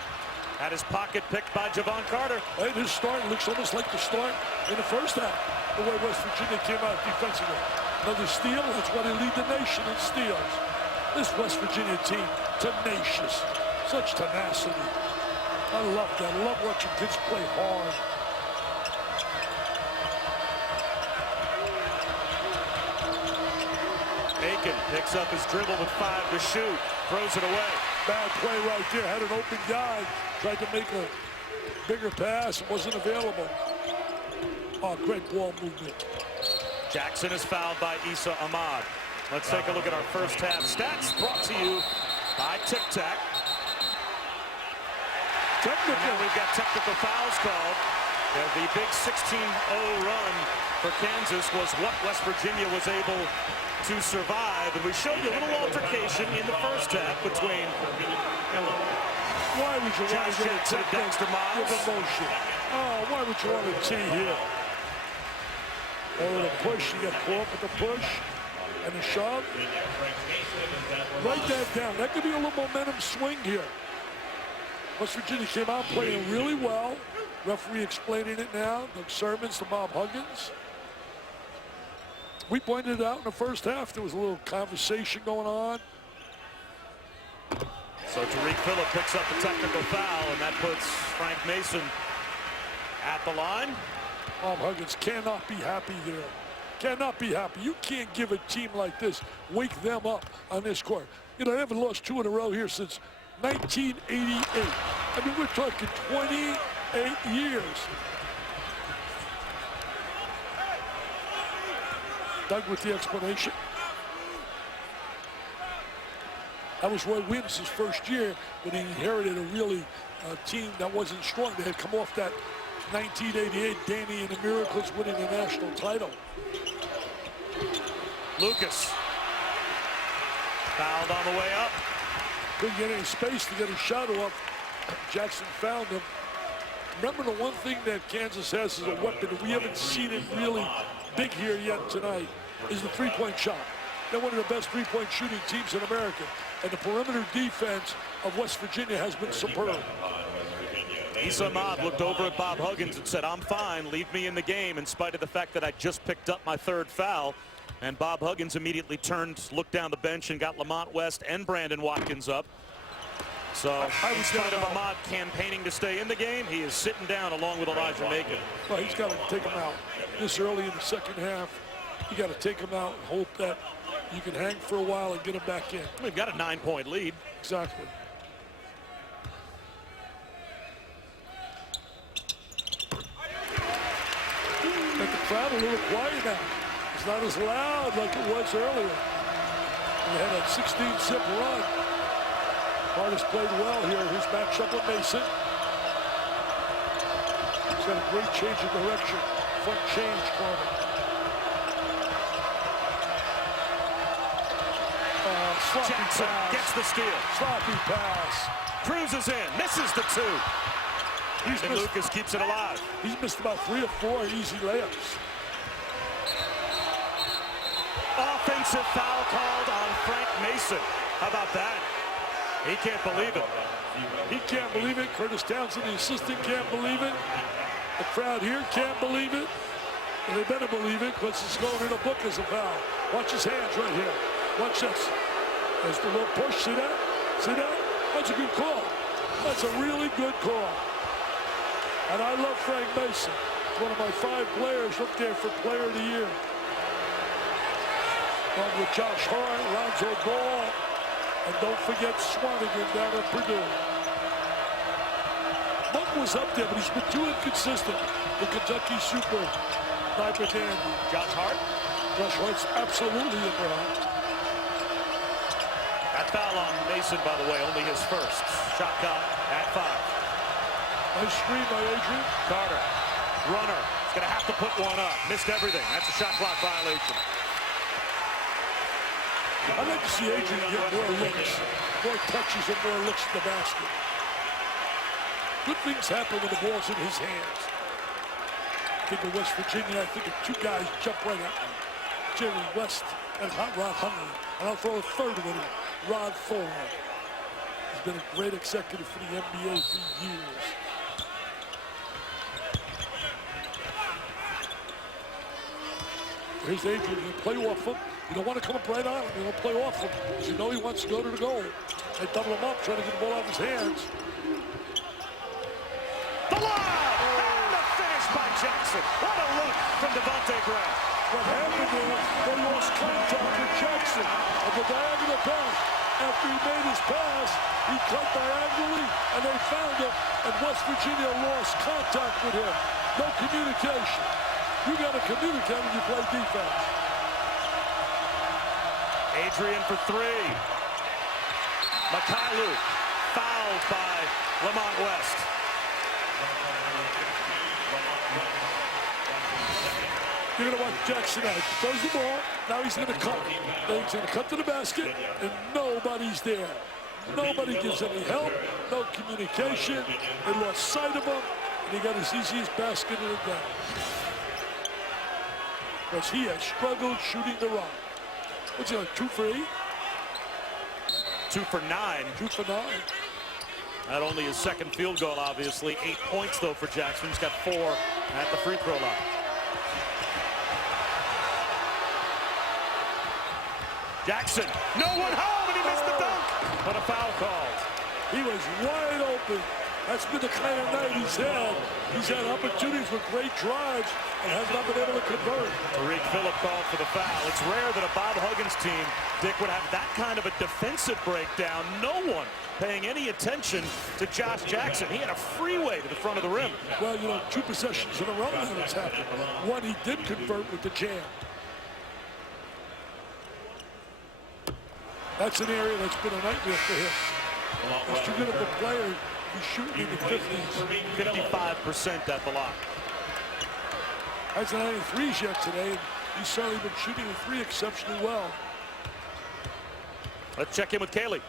Had his pocket picked by Javon Carter. Hey, this start looks almost like the start in the first half, the way West Virginia came out defensively. Another steal, that's why they lead the nation in steals. This West Virginia team, tenacious, such tenacity. I love that. I love watching kids play hard. Aiken picks up his dribble with 5 to shoot. Throws it away. Bad play right there. Had an open guy. Tried to make a bigger pass. Wasn't available. Oh, great ball movement. Jackson is fouled by Issa Ahmad. Let's take a look at our first half stats brought to you by Tic Tac. Technical. And now we've got technical fouls called. The big 16-0 run for Kansas was what West Virginia was able to survive. And we showed you a little altercation in the first half between why would you want to get to Dexter Miles? Emotion. Oh, why would you want to tee here? Oh, the push. You get caught with the push and the shove. Write that down. That could be a little momentum swing here. West Virginia came out playing really well. Referee explaining it now. Doug Sermons to Bob Huggins. We pointed it out in the first half. There was a little conversation going on. So Tariq Phillip picks up the technical foul, and that puts Frank Mason at the line. Bob Huggins cannot be happy there. Cannot be happy. You can't give a team like this, wake them up on this court. You know, they haven't lost 2 in a row here since 1988. I mean, we're talking 28 years. Doug with the explanation. That was Roy Williams' first year when he inherited a really team that wasn't strong. They had come off that 1988 Danny and the Miracles winning the national title. Lucas fouled on the way up. Couldn't get any space to get a shot off. Jackson found him. Remember, the one thing that Kansas has is a weapon, and we haven't seen it really big here yet tonight, is the three-point shot. They're one of the best three-point shooting teams in America, and the perimeter defense of West Virginia has been superb. Issa Ahmad looked over at Bob Huggins and said, "I'm fine, leave me in the game," in spite of the fact that I just picked up my 3rd foul. And Bob Huggins immediately turned, looked down the bench, and got Lamont West and Brandon Watkins up. So in spite of Ahmad campaigning to stay in the game, he is sitting down along with Elijah Macon. Well, he's got to take him out this early in the second half. You got to take him out and hope that you can hang for a while and get him back in. We've got a 9-point lead. Exactly. crowd a little quiet now. It's not as loud like it was earlier. And they had a 16-zip run. Hardest played well here. Here's matchup with Mason. He's got a great change of direction. Front change for him. Jackson gets the steal. Sloppy pass. Cruises in, misses the two. And Lucas keeps it alive. He's missed about 3 or 4 easy layups. Offensive foul called on Frank Mason. How about that? He can't believe it. He can't believe it. Curtis Townsend, the assistant, can't believe it. The crowd here can't believe it. And they better believe it because it's going in a book as a foul. Watch his hands right here. Watch this. There's the little push. See that? See that? That's a good call. That's a really good call. And I love Frank Mason. One of my 5 players up there for Player of the Year. Along with Josh Hart, Lonzo Ball, and don't forget Swanigan down at Purdue. Monk was up there, but he's been too inconsistent. The Kentucky Super Sniper Dandy. Josh Hart? Josh Hart's absolutely in there. That foul on Mason, by the way, only his first. Shot clock at 5. Nice screen by Adrian. Carter, runner, is going to have to put one up. Missed everything. That's a shot clock violation. I'd like to see Adrian get more looks, more touches and more looks at the basket. Good things happen when the ball's in his hands. Think of West Virginia, I think of 2 guys jump right at me. Jerry West and Hot Rod Huntley. And I'll throw a third of it in. Rod Ford. He's been a great executive for the NBA for years. Here's Adrian. You play off him. You don't want to come up right on him. You don't play off him because you know he wants to go to the goal. They double him up, trying to get the ball out of his hands. The lob! And the finish by Jackson. What a look from Devontae Graham. What happened there, they lost contact with Jackson on the diagonal pass. After he made his pass, he cut diagonally, and they found him, and West Virginia lost contact with him. No communication. You got to communicate when you play defense. Adrian for 3. Mikhailuk fouled by Lamont West. You're going to watch Jackson out. Throws the ball. Now he's going to cut. Then he's going to cut to the basket, and nobody's there. Nobody gives any help. No communication. They lost sight of him, and he got his easiest basket of the day. Because he has struggled shooting the rock. What's he like, 2 for 8? 2 for 9. 2 for 9. Not only his second field goal, obviously. 8 points, though, for Jackson. He's got 4 at the free throw line. Jackson, no one home, and he missed the dunk. But a foul called. He was wide open. That's been the kind of night he's had. He's had opportunities with great drives and has not been able to convert. Tariq Phillip called for the foul. It's rare that a Bob Huggins team, Dick, would have that kind of a defensive breakdown. No one paying any attention to Josh Jackson. He had a freeway to the front of the rim. Well, you know, 2 possessions in a row that has happened. One he did convert with the jam. That's an area that's been a nightmare for him. He's too good of a player. He's shooting in the 50s. 55% at the line. Hasn't had any threes yet today. He's certainly been shooting the 3 exceptionally well. Let's check in with Kaylee.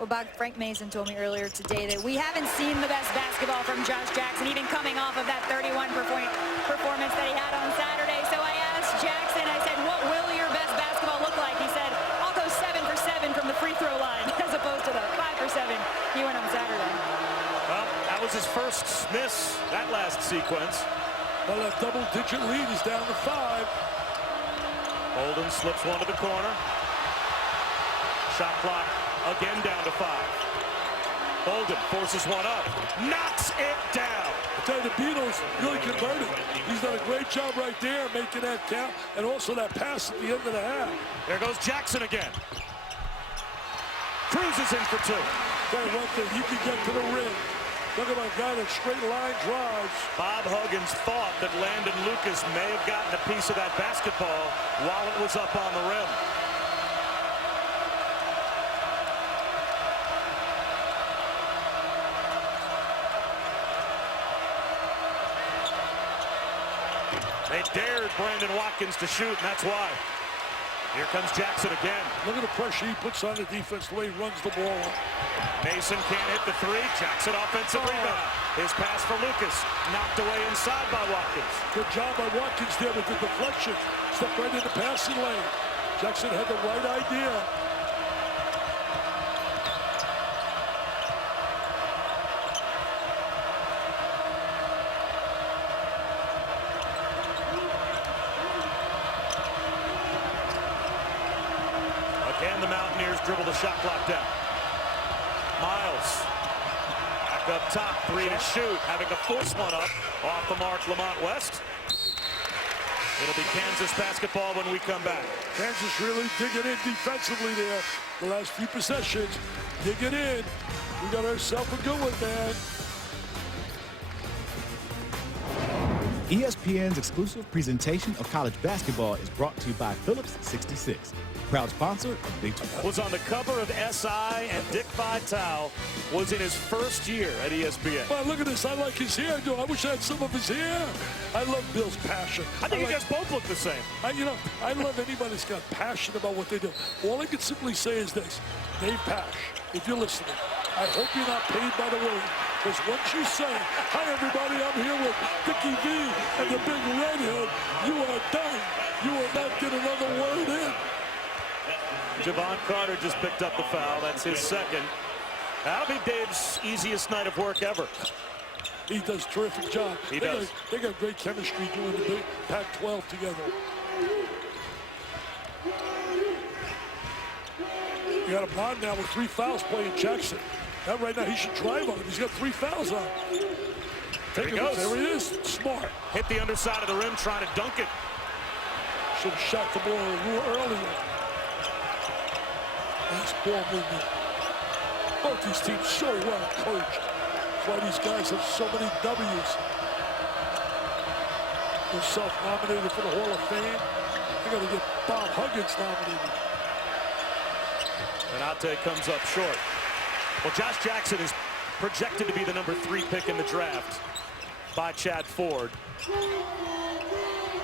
Well, Bob, Frank Mason told me earlier today that we haven't seen the best basketball from Josh Jackson, even coming off of that 31-point performance that he had on Saturday. So I asked Jackson, I said, what will your best basketball look like? He said, I'll go 7 for 7 from the free throw line, as opposed to the 5 for 7 he went on Saturday. Well, that was his first miss, that last sequence. Well, that double-digit lead is down to 5. Holden slips one to the corner. Shot clock again down to 5. Holden forces one up, knocks it down. I tell you, the Beatles really converted. He's done a great job right there making that count, and also that pass at the end of the half. There goes Jackson again. Cruises in for 2. Tell you one thing, he can get to the rim. Look at my guy that straight line drives. Bob Huggins thought that Landon Lucas may have gotten a piece of that basketball while it was up on the rim. They dared Brandon Watkins to shoot, and that's why. Here comes Jackson again. Look at the pressure he puts on the defense, the way he runs the ball. Mason can't hit the three. Jackson offensive rebound. His pass for Lucas. Knocked away inside by Watkins. Good job by Watkins there with the deflection. Stepped right in the passing lane. Jackson had the right idea. Again, the Mountaineers dribble the shot clock down. Miles. Back up top, three to shoot. Having to force one up off the mark, Lamont West. It'll be Kansas basketball when we come back. Kansas really digging in defensively there. The last few possessions, digging in. We got ourselves a good one, man. ESPN's exclusive presentation of college basketball is brought to you by Phillips 66, proud sponsor of Big 12. Was on the cover of SI, and Dick Vitale was in his first year at ESPN. Well, look at this. I like his hair, dude. I wish I had some of his hair. I love Bill's passion. I think you guys both look the same. I love anybody that's got passion about what they do. All I can simply say is this. Dave Pash, if you're listening, I hope you're not paid by the word. Because once you say, hi, everybody, I'm here with Dickie V and the big redhead, you are done. You will not get another word in. Javon Carter just picked up the foul. That's his second. That'll be Dave's easiest night of work ever. He does a terrific job. He does. They got great chemistry doing the big Pac-12 together. You got him on now with 3 fouls playing Jackson. Now right now he should drive on him. He's got 3 fouls on. There he goes. There he is. Smart. Hit the underside of the rim trying to dunk it. Should have shot the ball a little earlier. Nice ball movement. Both these teams so well coached. That's why these guys have so many W's. They're self-nominated for the Hall of Fame. They got to get Bob Huggins nominated. Renate comes up short. Well, Josh Jackson is projected to be the number 3 pick in the draft by Chad Ford.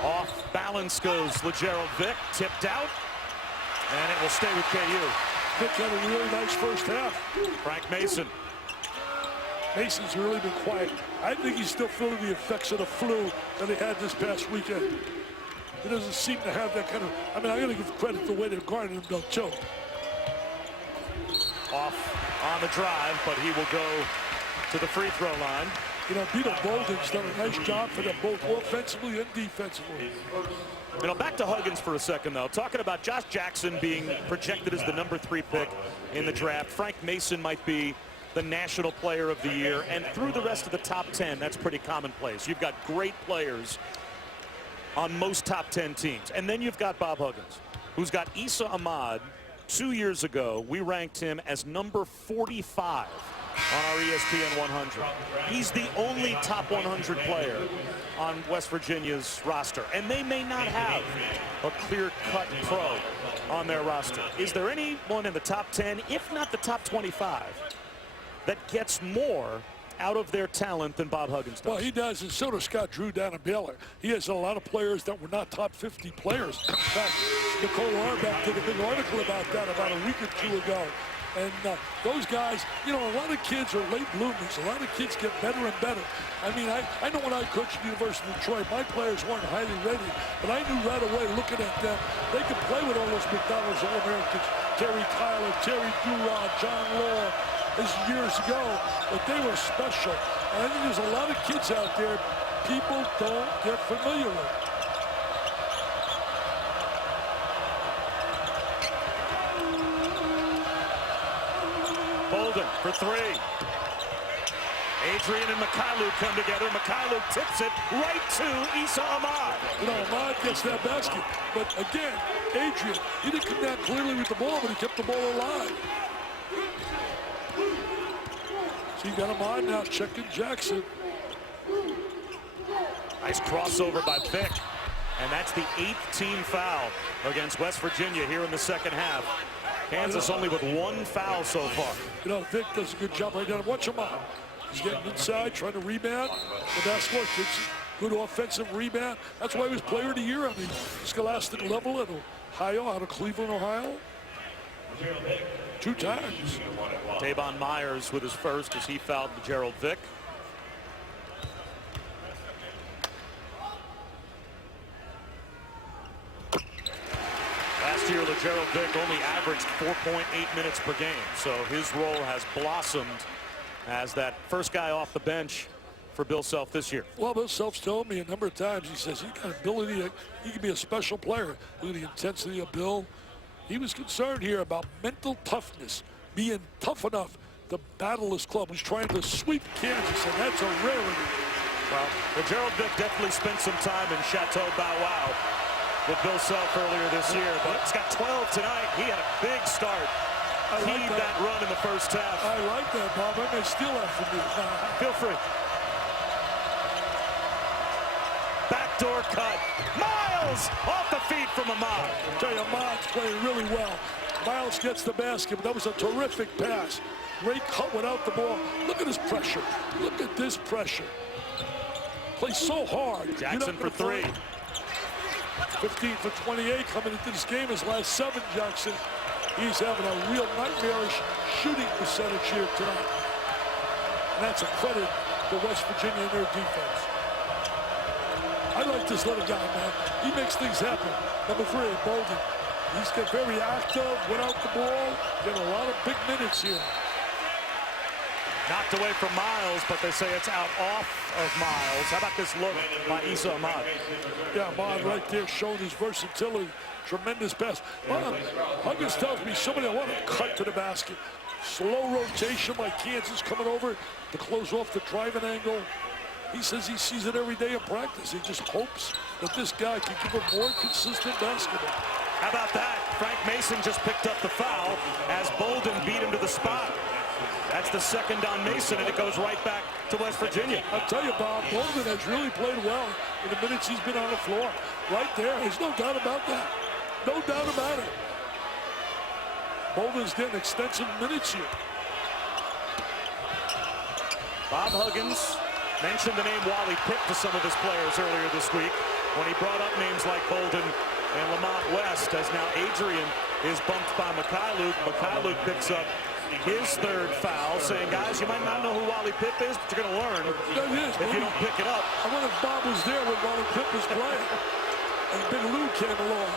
Off balance goes LeGerald Vick, tipped out, and it will stay with KU. Vick had a really nice first half. Frank Mason. Mason's really been quiet. I think he's still feeling the effects of the flu that he had this past weekend. He doesn't seem to have that kind of, I mean, I gotta give credit to the way they're guarding him, though, too. Off on the drive, but he will go to the free throw line. You know, Peter Bolden's done a nice job for them both offensively and defensively. You know, back to Huggins for a second, though. Talking about Josh Jackson being projected as the number 3 pick in the draft. Frank Mason might be the National Player of the Year, and through the rest of the top 10, that's pretty commonplace. You've got great players on most top 10 teams. And then you've got Bob Huggins, who's got Issa Ahmad. 2 years ago, we ranked him as number 45 on our ESPN 100. He's the only top 100 player on West Virginia's roster, and they may not have a clear-cut pro on their roster. Is there anyone in the top 10, if not the top 25, that gets more out of their talent than Bob Huggins does? Well, he does, and so does Scott Drew down at Baylor. He has a lot of players that were not top 50 players. In fact, Nicole Auerbach did a big article about that about a week or 2 ago. And those guys, you know, a lot of kids are late bloomers. A lot of kids get better and better. I mean, I know when I coached at the University of Detroit, my players weren't highly rated, but I knew right away looking at them, they could play with all those McDonald's All-Americans, Terry Tyler, Terry Durod, John Law. This is years ago, but they were special. And I think there's a lot of kids out there people don't get familiar with. Bolden for 3. Adrian and Mikhailuk come together. Mikhailuk tips it right to Issa Ahmad. You know, Ahmad gets that basket. But again, Adrian, he didn't come down clearly with the ball, but he kept the ball alive. So you got him on now, checking Jackson. Nice crossover by Vic. And that's the 8th team foul against West Virginia here in the second half. Kansas only with 1 foul so far. You know, Vic does a good job right now. Watch him out. He's getting inside, trying to rebound. The basketball gets good offensive rebound. That's why he was player of the year on the scholastic level at Ohio, out of Cleveland, Ohio. 2 times. Tavon Myers with his first as he fouled Gerald Vick. Last year, Gerald Vick only averaged 4.8 minutes per game, so his role has blossomed as that first guy off the bench for Bill Self this year. Well, Bill Self's told me a number of times, he says he's got ability, he can be a special player. Look at the intensity of Bill. He was concerned here about mental toughness, being tough enough to battle this club. He's trying to sweep Kansas, and that's a rarity. Well, Gerald Vick definitely spent some time in Chateau Bow Wow with Bill Self earlier this year, but he's got 12 tonight. He had a big start. Heaved that run in the first half. I like that, Bob. I'm going to steal that from you. Feel free. Backdoor cut. Miles off the feet from Ahmad. I tell you, Ahmad's playing really well. Miles gets the basket, but that was a terrific pass. Great cut without the ball. Look at his pressure. Look at this pressure. Plays so hard. Jackson for 3. 15 for 28 coming into this game. His last 7, Jackson. He's having a real nightmarish shooting percentage here tonight. And that's a credit to West Virginia and their defense. I like this little guy, man. He makes things happen. Number 3, Bolden. He's got very active without the ball. Getting a lot of big minutes here. Knocked away from Miles, but they say it's out off of Miles. How about this look by Issa Ahmad? Yeah, Ahmad right there showing his versatility. Tremendous pass. Huggins tells me somebody I want to cut to the basket. Slow rotation by Kansas coming over to close off the driving angle. He says he sees it every day in practice. He just hopes that this guy can give him more consistent basketball. How about that? Frank Mason just picked up the foul as Bolden beat him to the spot. That's the second on Mason, and it goes right back to West Virginia. I'll tell you, Bob, Bolden has really played well in the minutes he's been on the floor. Right there, there's no doubt about that. No doubt about it. Bolden's getting extensive minutes here. Bob Huggins mentioned the name Wally Pitt to some of his players earlier this week when he brought up names like Bolden and Lamont West, as now Adrian is bumped by Mikhailuk. Mikhailuk picks up his 3rd foul, saying, guys, you might not know who Wally Pitt is, but you're going to learn if you don't pick it up. I wonder if Bob was there when Wally Pitt was playing and Big Lou came along.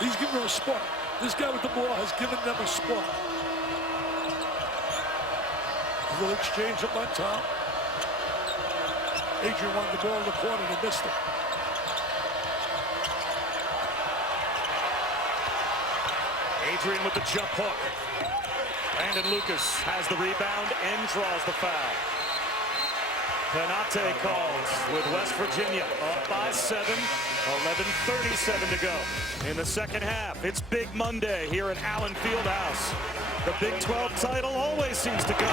He's giving her a spark. This guy with the ball has given them a spark. A little exchange up on top. Adrian wanted the ball in the corner and he missed it. Adrian with the jump hook. Brandon Lucas has the rebound and draws the foul. Penate calls with West Virginia up by 7. 11:37 to go in the second half. It's Big Monday here at Allen Fieldhouse. The Big 12 title always seems to go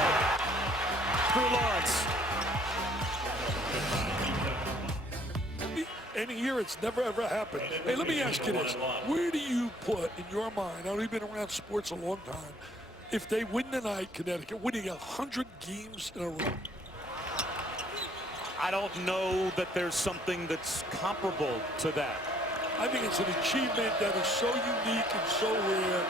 through Lawrence. Any year, it's never, ever happened. Hey, let me ask you this. Where do you put, in your mind, I know you've been around sports a long time, if they win tonight, Connecticut, winning 100 games in a row? I don't know that there's something that's comparable to that. I think it's an achievement that is so unique and so rare.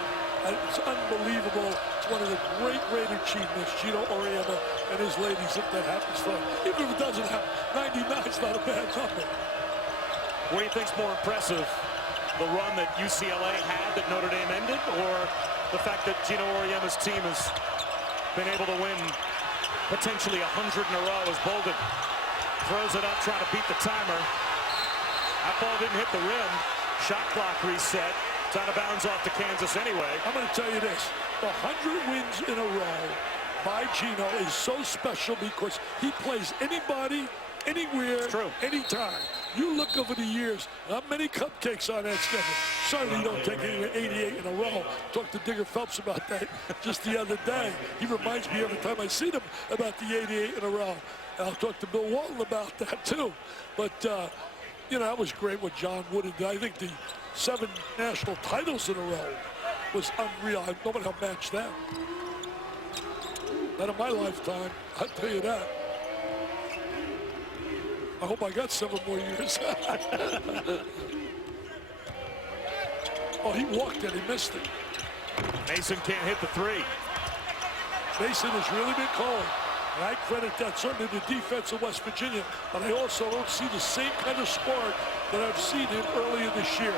It's unbelievable. It's one of the great, great achievements. Gino Auriemma and his ladies, if that happens for them. Even if it doesn't happen, 99 is not a bad number. What do you think's more impressive? The run that UCLA had that Notre Dame ended, or the fact that Gino Auriemma's team has been able to win potentially 100 in a row as Bolden throws it up, trying to beat the timer. That ball didn't hit the rim. Shot clock reset. It's out of bounds off to Kansas anyway. I'm going to tell you this. The 100 wins in a row by Gino is so special because he plays anybody anywhere, anytime. You look over the years, not many cupcakes on that schedule. Certainly don't take 88 in a row. Talked to Digger Phelps about that just the other day. He reminds me every time I see him about the 88 in a row. And I'll talk to Bill Walton about that too. But, you know, that was great what John Wooden did. I think the 7 national titles in a row was unreal. Nobody will match that. Not in my lifetime, I'll tell you that. I hope I got 7 more years. Oh, he walked it, he missed it. Mason can't hit the 3. Mason has really been cold. And I credit that certainly to the defense of West Virginia, but I also don't see the same kind of spark that I've seen him earlier this year.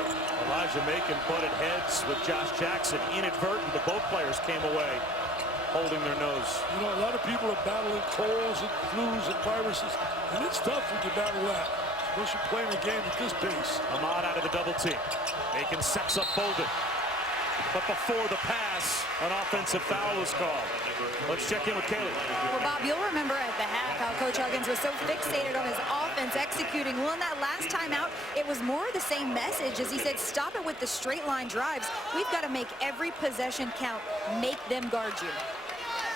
Elijah Macon butted heads with Josh Jackson. Inadvertent, but both players came away holding their nose. You know, a lot of people are battling colds and flus and viruses, and it's tough when you battle that, especially playing a game at this pace. Ahmad out of the double team. Macon sets up Bolden. But before the pass, an offensive foul was called. Let's check in with Kaylee. Well, Bob, you'll remember at the half how Coach Huggins was so fixated on his offense executing. Well, in that last time out, it was more of the same message as he said, stop it with the straight line drives. We've got to make every possession count. Make them guard you.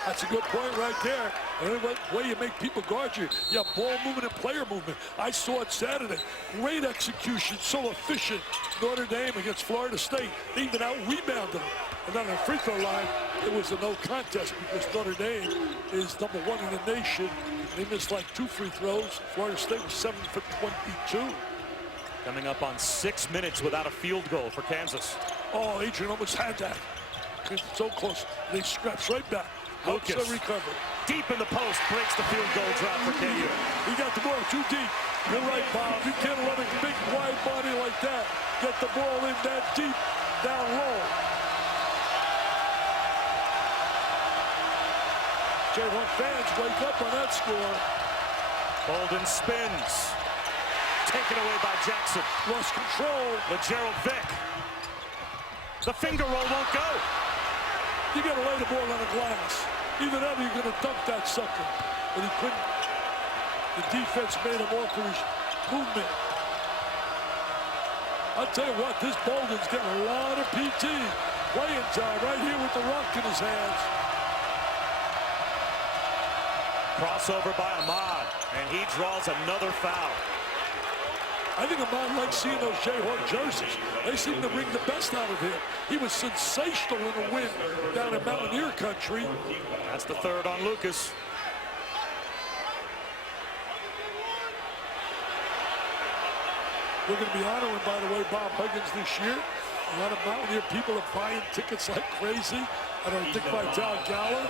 That's a good point right there. And the way you make people guard you, you have ball movement and player movement. I saw it Saturday. Great execution, so efficient. Notre Dame against Florida State. They even out-rebounded them. And on the free throw line, it was a no contest because Notre Dame is #1 in the nation. They missed like 2 free throws. Florida State was 7 for 22. Coming up on 6 minutes without a field goal for Kansas. Oh, Adrian almost had that. It's so close. They scratched right back. Lucas recover. Deep in the post, breaks the field goal drop for KU. He got the ball too deep. You're right, Bob. You can't run a big, wide body like that. Get the ball in that deep, down low. Jayhawk fans wake up on that score. Bolden spins. Taken away by Jackson. Lost control. LeGerald Vick. The finger roll won't go. You got to lay the ball on the glass. Either that or you're going to dunk that sucker. But he couldn't. The defense made him alter his movement. I'll tell you what, this Bolden's getting a lot of PT. Playing time right here with the rock in his hands. Crossover by Ahmad, and he draws another foul. I think Ahmad likes seeing those Jayhawk jerseys. They seem to bring the best out of him. He was sensational in the win down in Mountaineer country. That's the 3rd on Lucas. We're going to be honoring, by the way, Bob Huggins this year. A lot of Mountaineer people are buying tickets like crazy at our Dick Vitale Gala.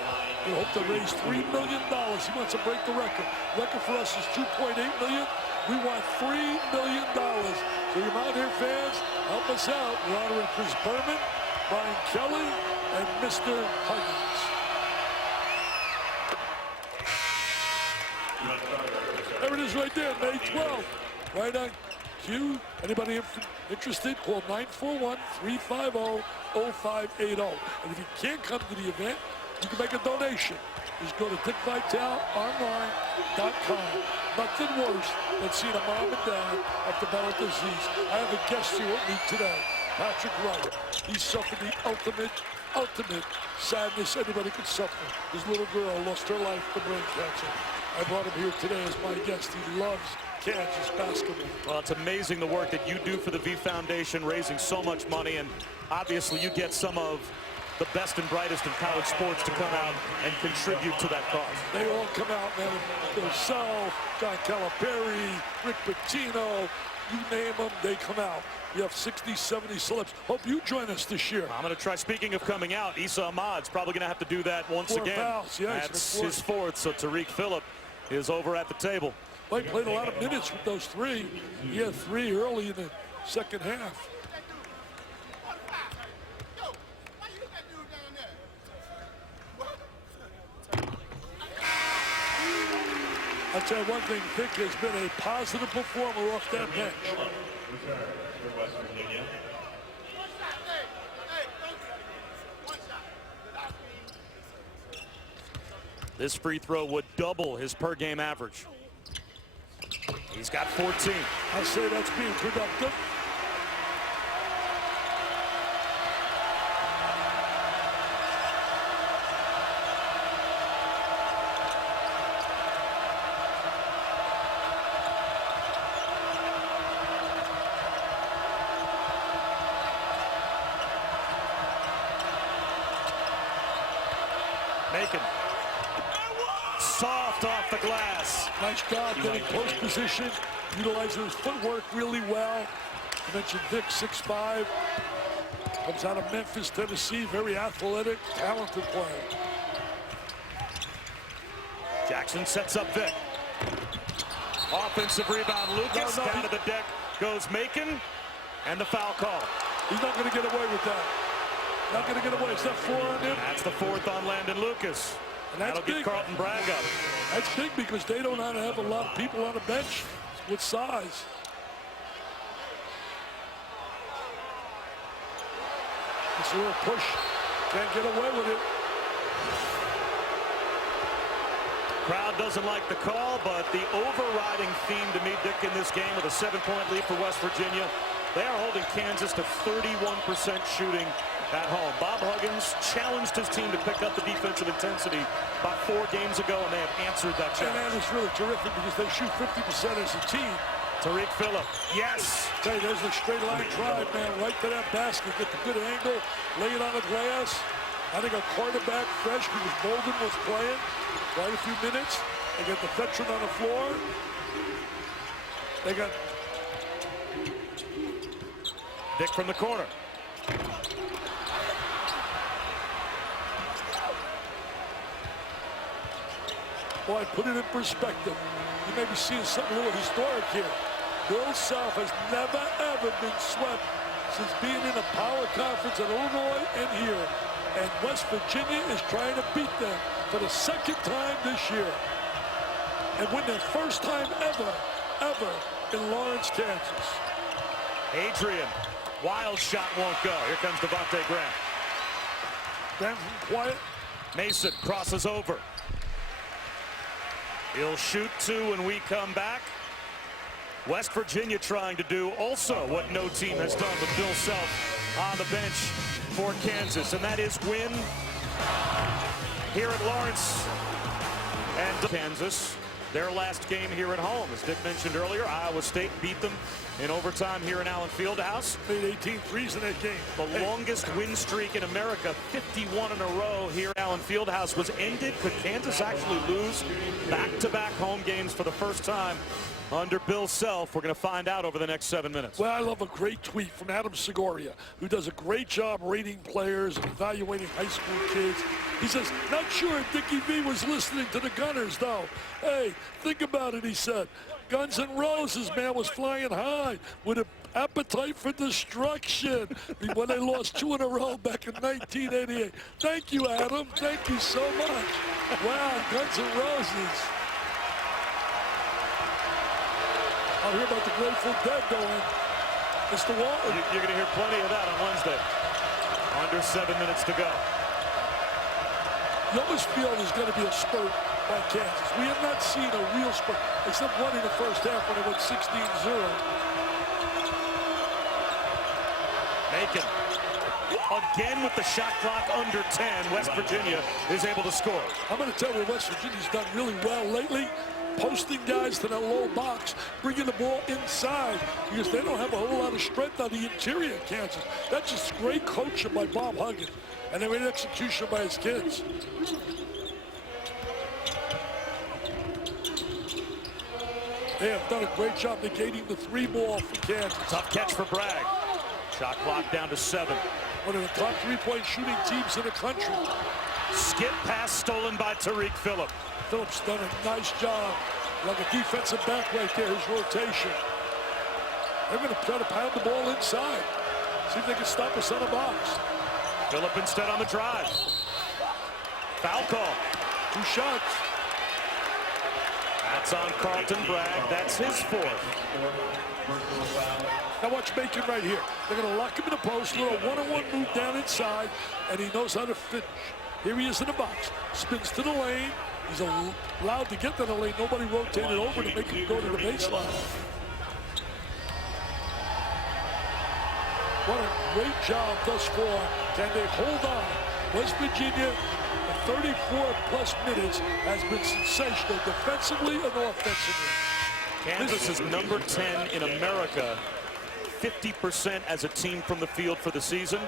We hope to raise $3 million. He wants to break the record. Record for us is $2.8 million. We want $3 million. So you Mountaineer fans, help us out. We're honoring Chris Berman, Brian Kelly, and Mr. Huggins. There it is right there, May 12th. Right on cue. Anybody interested, call 941-350-0580. And if you can't come to the event, you can make a donation. Just go to dickvitaleonline.com. Nothing worse than seeing a mom and dad have to battle disease. I have a guest here with me today, Patrick Wright. He suffered the ultimate sadness anybody could suffer. His little girl lost her life to brain cancer. I brought him here today as my guest. He loves Kansas basketball. Well, it's amazing the work that you do for the V Foundation, raising so much money, and obviously you get some of the best and brightest in college sports to come out and contribute to that cause. They all come out, man. Yourself, John Calipari, Rick Pitino, you name them, they come out. We have 60, 70 celebs. Hope you join us this year. I'm going to try. Speaking of coming out, Issa Ahmad's probably going to have to do that once 4 again. fouls, yes, that's his 4th, so Tariq Phillip is over at the table. Well, he played a lot of minutes with those 3. He had 3 early in the second half. I'll tell you one thing, Vic has been a positive performer off that bench. This free throw would double his per-game average. He's got 14. I say that's being productive. Macon. Soft off the glass. Nice job getting close position, utilizing his footwork really well. You mentioned Vic, 6'5", comes out of Memphis, Tennessee, very athletic, talented player. Jackson sets up Vic. Offensive rebound, Lucas. Down to the deck goes Macon, and the foul call. He's not going to get away with that. Not going to get away. Is that 4 on him? That's the 4th on Landon Lucas. And that's That'll big. get Carlton Bragg up. That's big because they don't have a lot of people on the bench with size. It's a little push. Can't get away with it. Crowd doesn't like the call, but the overriding theme to me, Dick, in this game with a 7-point lead for West Virginia, they are holding Kansas to 31% shooting at home. Bob Huggins challenged his team to pick up the defensive intensity about 4 games ago, and they have answered that challenge. And that is really terrific because they shoot 50% as a team. Tariq Phillip, yes. Okay, there's the straight line drive, man, right to that basket. Get the good angle, lay it on the glass. I think a quarterback fresh because Bolden was playing quite a few minutes. They got the veteran on the floor. They got Vic from the corner. Boy, put it in perspective. You may be seeing something a little historic here. Bill Self has never, ever been swept since being in a power conference at Illinois and here. And West Virginia is trying to beat them for the 2nd time this year. And win their first time ever in Lawrence, Kansas. Adrian, wild shot won't go. Here comes Devontae Graham. Graham from quiet. Mason crosses over. He'll shoot 2 when we come back. West Virginia trying to do also what no team has done with Bill Self on the bench for Kansas, and that is win here at Lawrence. And Kansas, their last game here at home. As Dick mentioned earlier, Iowa State beat them in overtime here in Allen Fieldhouse. Made 18 threes in that game. The longest win streak in America, 51 in a row here at Allen Fieldhouse, was ended. Could Kansas actually lose back-to-back home games for the first time under Bill Self? We're going to find out over the next 7 minutes. Well, I love a great tweet from Adam Segoria, who does a great job rating players and evaluating high school kids. He says, not sure Dickie V was listening to the Gunners, though. Hey, think about it, he said. Guns N' Roses, man, was flying high with an appetite for destruction when they lost 2 in a row back in 1988. Thank you, Adam. Thank you so much. Wow, Guns N' Roses. I'll hear about the Grateful Dead going. Mr. Walton. You're going to hear plenty of that on Wednesday. Under 7 minutes to go. You always feel there's going to be a spurt by Kansas. We have not seen a real spurt, except one in the first half when it went 16-0. Macon. Again with the shot clock under 10. West Virginia is able to score. I'm going to tell you what West Virginia's done really well lately. Posting guys to that low box, bringing the ball inside because they don't have a whole lot of strength on the interior of Kansas. That's just great coaching by Bob Huggins, and then great execution by his kids. They have done a great job negating the 3 ball for Kansas. Tough catch for Bragg. Shot clock down to 7. One of the top 3-point shooting teams in the country. Skip pass stolen by Tariq Phillip. Phillips done a nice job. Like a defensive back right there, his rotation. They're going to try to pound the ball inside. See if they can stop us on the box. Phillip instead on the drive. Foul call. 2 shots. That's on Carlton Bragg. That's his 4th. Now watch Macon right here. They're going to lock him in the post, little one-on-one move down inside, and he knows how to finish. Here he is in the box. Spins to the lane, He's allowed to get to the lane. Nobody rotated over to make him go to the baseline. What a great job thus far. Can they hold on? West Virginia, the 34-plus minutes, has been sensational defensively and offensively. Kansas is number 10 in America, 50% as a team from the field for the season.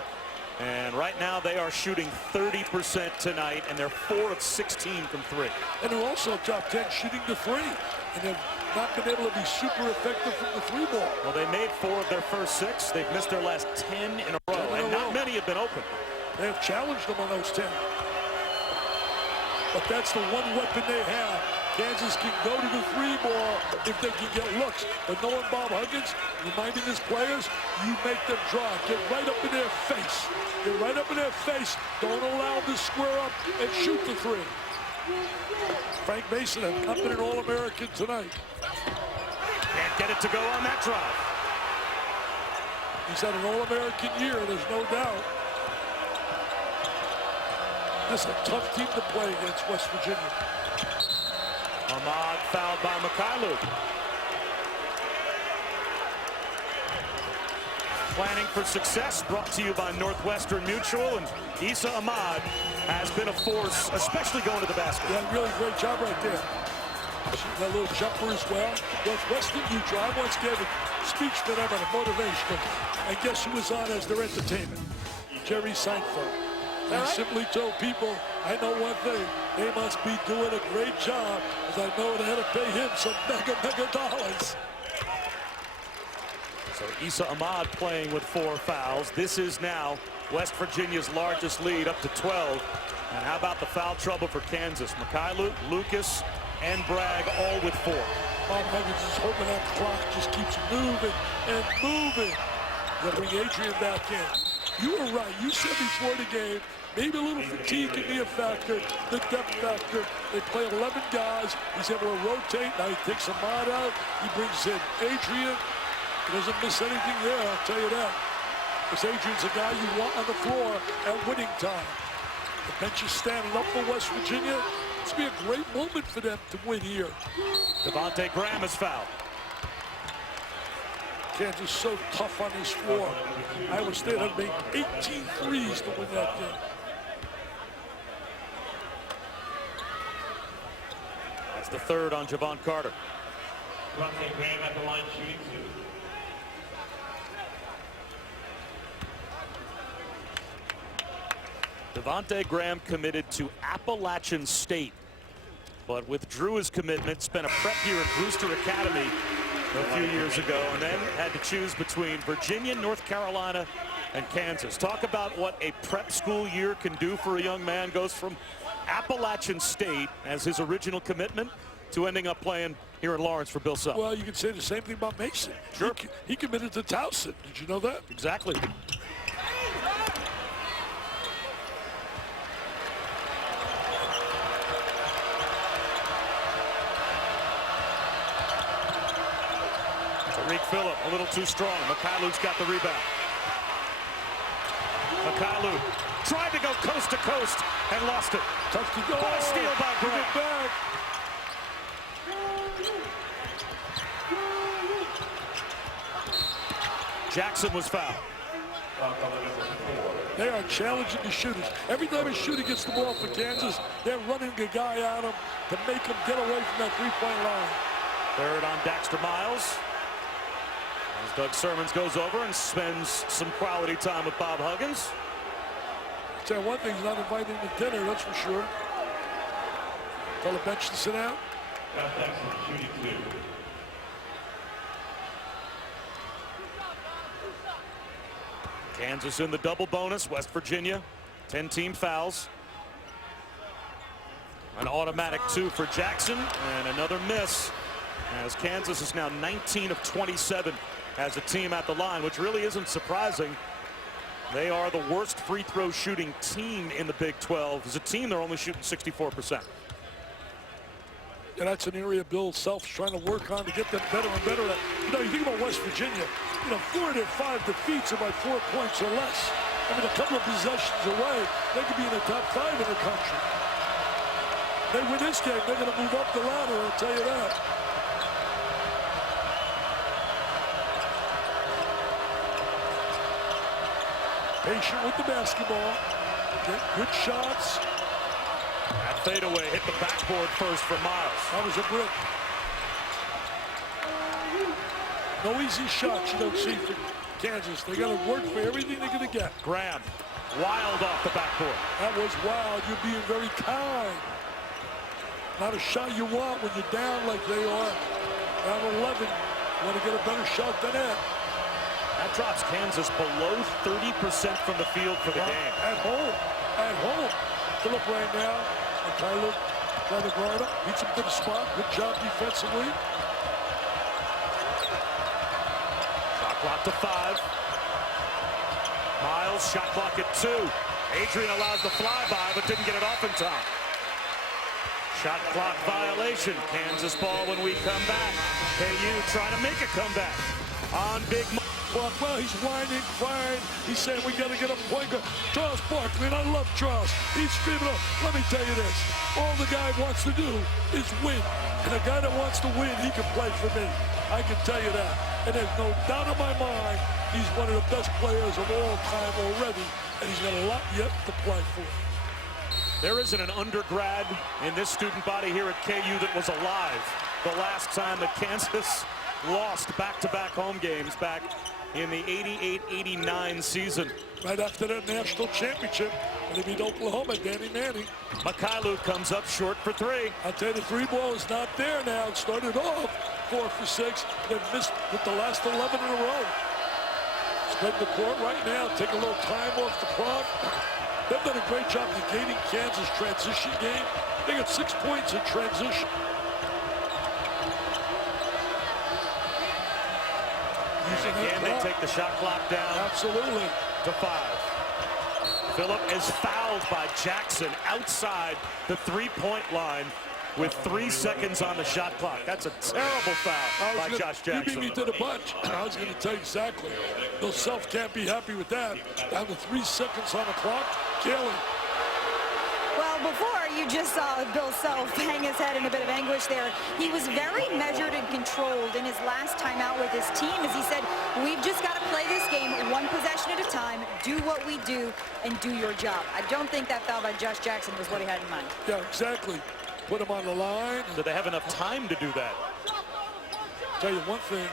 And right now they are shooting 30% tonight, and they're 4 of 16 from 3. And they're also top 10 shooting the 3. And they've not been able to be super effective from the 3 ball. Well, they made 4 of their first 6. They've missed their last 10 in a row, and not many have been open. They have challenged them on those 10. But that's the one weapon they have. Kansas can go to the 3 ball if they can get looks. But knowing Bob Huggins, reminding his players, you make them draw. Get right up in their face. Get right up in their face. Don't allow them to square up and shoot the 3. Frank Mason has not been an All-American tonight. Can't get it to go on that drive. He's had an All-American year, there's no doubt. This is a tough team to play against West Virginia. Ahmad fouled by Mikhailuk. Planning for success brought to you by Northwestern Mutual, and Issa Ahmad has been a force, especially going to the basket. Yeah, really great job right there. Shooting that little jumper as well. Northwestern Mutual, I once gave a speech to them on a motivation, and guess who was on as their entertainment? Jerry Seinfeld. He simply told people, I know one thing, they must be doing a great job, because I know they had to pay him some mega dollars. So Issa Ahmad playing with 4 fouls. This is now West Virginia's largest lead, up to 12. And how about the foul trouble for Kansas? Mikhailuk, Lucas, and Bragg all with 4. Bob Huggins is hoping that clock just keeps moving and moving. They'll bring Adrian back in. You were right. You said before the game, maybe a little fatigue can be a factor, the depth factor. They play 11 guys. He's able to rotate. Now he takes Ahmad out. He brings in Adrian. He doesn't miss anything there, I'll tell you that. Because Adrian's a guy you want on the floor at winning time. The bench is standing up for West Virginia. It's going to be a great moment for them to win here. Devontae Graham is fouled. Kansas so tough on this floor. Iowa State had made 18 threes to win that game. That's the 3rd on Javon Carter. Devontae Graham at the line shooting 2. Devontae Graham committed to Appalachian State, but withdrew his commitment, spent a prep year at Brewster Academy a few years ago, and then had to choose between Virginia, North Carolina, and Kansas. Talk about what a prep school year can do for a young man. Goes from Appalachian State as his original commitment to ending up playing here in Lawrence for Bill Self. Well, you can say the same thing about Mason. Sure. He committed to Towson. Did you know that? Exactly. Tariq Phillip a little too strong. Mikhailuk's got the rebound. Mikhailuk tried to go coast to coast and lost it. Tough to go. What a steal by Graham. Jackson was fouled. They are challenging the shooters. Every time a shooter gets the ball for Kansas, they're running the guy at him to make him get away from that three-point line. 3rd on Daxter Miles. As Doug Sermons goes over and spends some quality time with Bob Huggins. I'll tell you one thing, he's not invited to dinner, that's for sure. Tell the bench to sit down. Shooting 2. Kansas in the double bonus. West Virginia, 10-team fouls. An automatic 2 for Jackson, and another miss, as Kansas is now 19 of 27 as a team at the line, which really isn't surprising. They are the worst free throw shooting team in the Big 12. As a team, they're only shooting 64%. And that's an area Bill Self's trying to work on to get them better and better at. You know, you think about West Virginia, 4 of their 5 defeats are by 4 points or less. I mean, a couple of possessions away, they could be in the top 5 in the country. They win this game, they're going to move up the ladder, I'll tell you that. Patient with the basketball. Get good shots. That fadeaway hit the backboard first for Miles. That was a brick. No easy shots you don't see for Kansas. They got to work for everything they're going to get. Graham, wild off the backboard. That was wild. You're being very kind. Not a shot you want when you're down like they are. Down 11. You want to get a better shot than that. That drops Kansas below 30% from the field for the game. At home. At home. Phillip right now. Tyler trying to guard him. Beats him to the spot. Good job defensively. Shot clock to 5. Miles, shot clock at 2. Adrian allows the flyby, but didn't get it off in time. Shot clock violation. Kansas ball when we come back. KU trying to make a comeback on Big Mike. Well, he's whining, crying. He's saying we got to get a point guard. Charles Barkley, and I love Charles. He's screaming up. Let me tell you this. All the guy wants to do is win. And a guy that wants to win, he can play for me. I can tell you that. And there's no doubt in my mind, he's one of the best players of all time already. And he's got a lot yet to play for. There isn't an undergrad in this student body here at KU that was alive the last time that Kansas lost back-to-back home games back in the 88-89 season. Right after that national championship, when they beat Oklahoma, Danny Manning. Mikhailuk comes up short for 3. I'll tell you, the 3 ball is not there now. It started off 4 for 6. They've missed with the last 11 in a row. Spread the court right now. Take a little time off the clock. They've done a great job negating Kansas' transition game. They got 6 points in transition. Again, they take the shot clock down. Absolutely. To 5. Phillip is fouled by Jackson outside the 3-point line with 3 seconds on the shot clock. That's a terrible foul by Josh Jackson. You beat me to the punch. I was going to tell you exactly. Bill Self can't be happy with that. Down to 3 seconds on the clock. Kelly. Well, before you just saw Bill Self hang his head in a bit of anguish there. He was very measured and controlled in his last time out with his team, as he said, we've just got to play this game 1 possession at a time, do what we do, and do your job. I don't think that foul by Josh Jackson was what he had in mind. Yeah, exactly. Put him on the line. Do they have enough time to do that? Tell you one thing,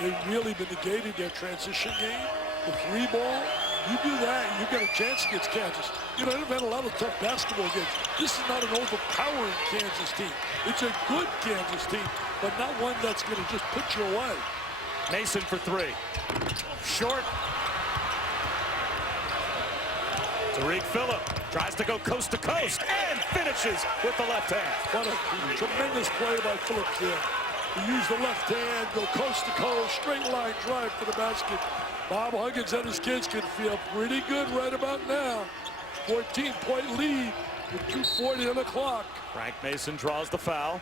they've really been negating their transition game. The 3 ball, you do that, you got a chance against Kansas. You know, they've had a lot of tough basketball games. This is not an overpowering Kansas team. It's a good Kansas team, but not one that's going to just put you away. Mason for 3. Short. Tariq Phillip tries to go coast to coast and finishes with the left hand. What a tremendous play by Phillips there. He used the left hand, go coast to coast, straight line drive to the basket. Bob Huggins and his kids can feel pretty good right about now. 14-point lead with 2:40 on the clock. Frank Mason draws the foul.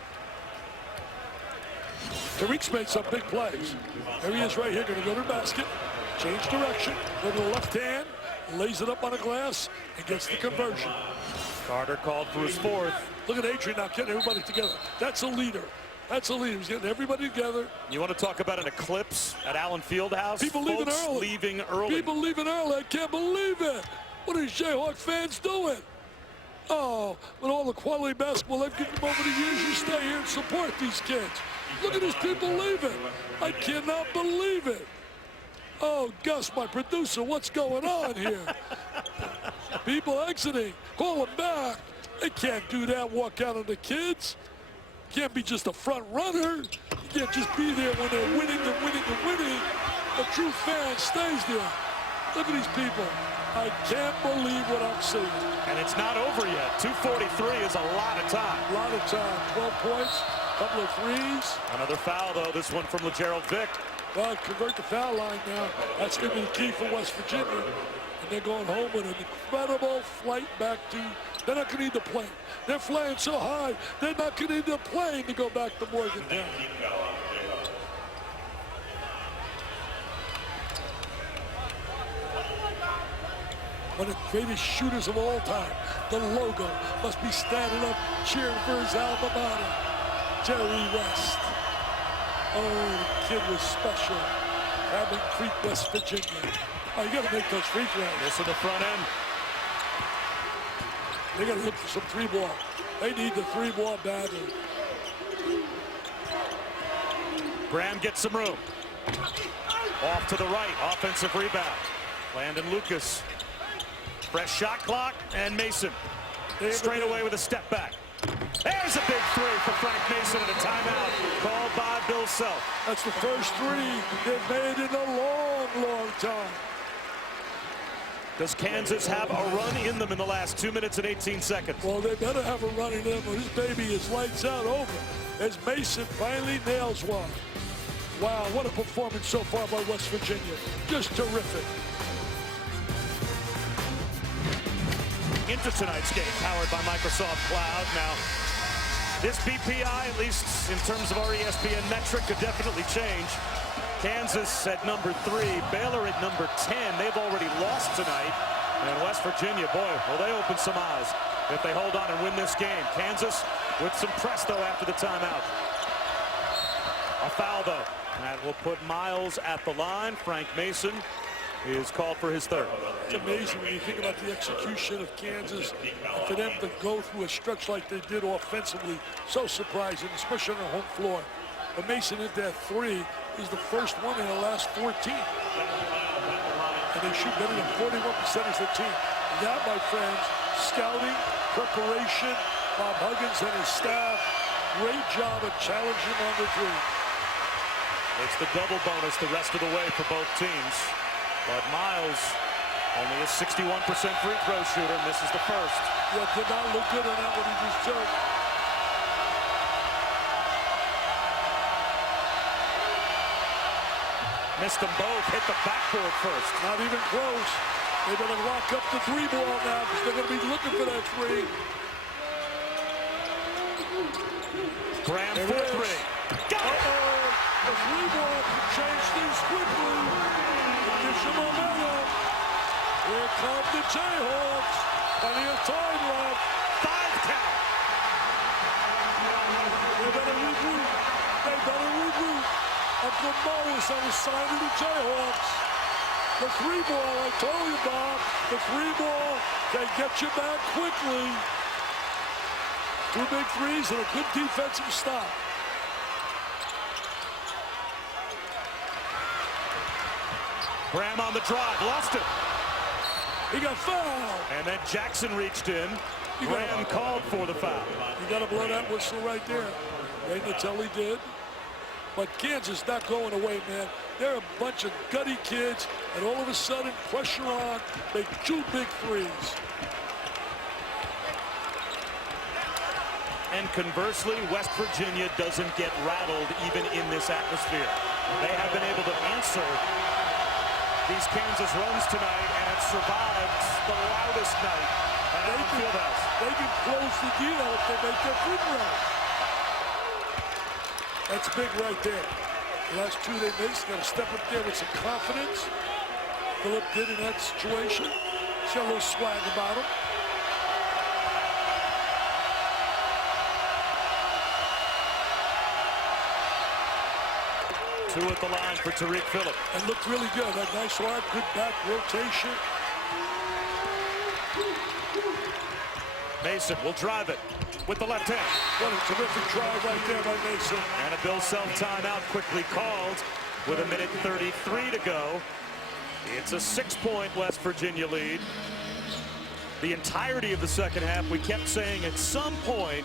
Tariq's made some big plays. There he is right here, going to go to the basket, change direction, go to the left hand, lays it up on the glass, and gets the conversion. Carter called for his 4th. Look at Adrian now getting everybody together. That's a leader. That's a leader. He's getting everybody together. You want to talk about an eclipse at Allen Fieldhouse? People leaving early. Leaving early. People leaving early. I can't believe it. What are these Jayhawk fans doing? Oh, with all the quality basketball they've given them over the years, you stay here and support these kids. Look at these people leaving. I cannot believe it. Oh, Gus, my producer, what's going on here? People exiting. Call them back. They can't do that, walk out on the kids. Can't be just a front runner. You can't just be there when they're winning and winning and winning. A true fan stays there. Look at these people. I can't believe what I'm seeing. And it's not over yet. 2:43 is a lot of time. A lot of time. 12 points, couple of threes. Another foul, though, this one from LeGerald Vick. Well, convert the foul line now. That's going to be the key for West Virginia. And they're going home with an incredible flight back to, they're not going to need the plane. They're flying so high, they're not going to need the plane to go back to Morgantown. one of the greatest shooters of all time. The logo must be standing up, cheering for his alma mater, Jerry West. Oh, the kid was special. Hammond Creek, West Virginia. Oh, you got to make those free throws. This in the front end. They got to look for some three ball. They need the three ball badly. Graham gets some room. Off to the right, offensive rebound. Landon Lucas. Fresh shot clock, and Mason straight away with a step back. There's a big three for Frank Mason and a timeout called by Bill Self. That's the first three they've made in a long, long time. Does Kansas have a run in them in the last 2 minutes and 18 seconds? Well, they better have a run in them, or this baby is lights out over as Mason finally nails one. Wow, what a performance so far by West Virginia. Just terrific. Into tonight's game, powered by Microsoft Cloud. Now, this BPI, at least in terms of our ESPN metric, could definitely change. Kansas at number 3, Baylor at number 10. They've already lost tonight. And West Virginia, boy, will they open some eyes if they hold on and win this game. Kansas with some press, though, after the timeout. A foul, though. That will put Miles at the line. Frank Mason is called for his third. It's amazing when you think about the execution of Kansas. And for them to go through a stretch like they did offensively, so surprising, especially on the home floor. But Mason hit that three. Is the first one in the last 14. And they shoot better than 41% as a team. That, my friends, scouting, preparation, Bob Huggins and his staff, great job of challenging on the three. It's the double bonus the rest of the way for both teams. But Miles, only a 61% free throw shooter, misses the first. Yeah, did not look good on that one he just took. Missed them both, hit the backboard first. Not even close. They better lock up the three ball now because they're going to be looking for that three. Graham for three. Got it! The three ball can change things quickly. It gives you momentum. Here come the Jayhawks. Plenty of time left. 5 count. They better regroup. They better regroup. Uncle Mo is on the side of the Jayhawks. The three ball, I told you, Bob, the three ball can get you back quickly. 2 big threes and a good defensive stop. Graham on the drive, lost it. He got fouled. And then Jackson reached in. Graham called for the foul. You got to blow that whistle right there. Ray Natelli did. But Kansas not going away, man. They're a bunch of gutty kids, and all of a sudden, pressure on, make 2 big threes. And conversely, West Virginia doesn't get rattled even in this atmosphere. They have been able to answer these Kansas runs tonight, and it survived the loudest night at Allen Fieldhouse. They can close the deal if they make their free throws. That's big right there. The last 2 they missed, got to step up there with some confidence. Phillip did in that situation. He's got a little swag about him. Two at the line for Tariq Phillip. And looked really good. That nice arm, good back rotation. Mason will drive it with the left hand. What a terrific drive right there by Mason. And a Bill Self timeout quickly called with 1:33 to go. It's a 6-point West Virginia lead. The entirety of the second half, we kept saying at some point,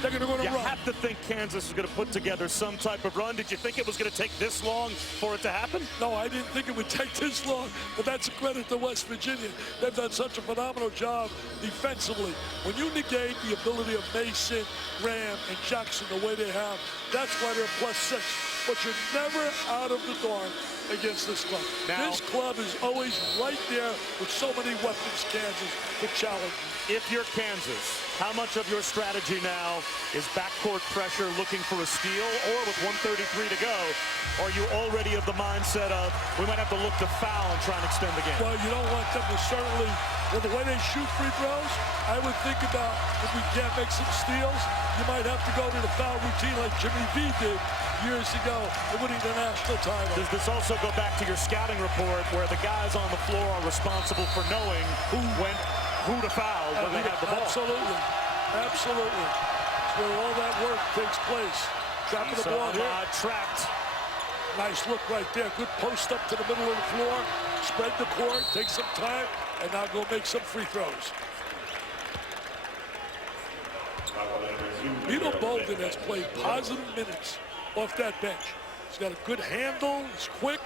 they're going to go on a you run. have to think Kansas is going to put together some type of run. Did you think it was going to take this long for it to happen? No, I didn't think it would take this long, but that's a credit to West Virginia. They've done such a phenomenal job defensively. When you negate the ability of Mason, Graham, and Jackson the way they have, that's why they're +6. but you're never out of the dark against this club. Now, this club is always right there with so many weapons, Kansas, to challenge you. if you're Kansas, how much of your strategy now is backcourt pressure looking for a steal, or with 1:33 to go, are you already of the mindset of we might have to look to foul and try and extend the game? Well, you don't want them to certainly, well, the way they shoot free throws, I would think about if we can't make some steals, you might have to go to the foul routine like Jimmy V did years ago in winning the national title. Does this also go back to your scouting report where the guys on the floor are responsible for knowing who to foul when they have the ball? Absolutely. Absolutely. It's where all that work takes place. Trapping the ball here. Trapped. Nice look right there. Good post up to the middle of the floor. Spread the court, take some time, and now go make some free throws. Beetle Bolden has played positive minutes off that bench. He's got a good handle. He's quick.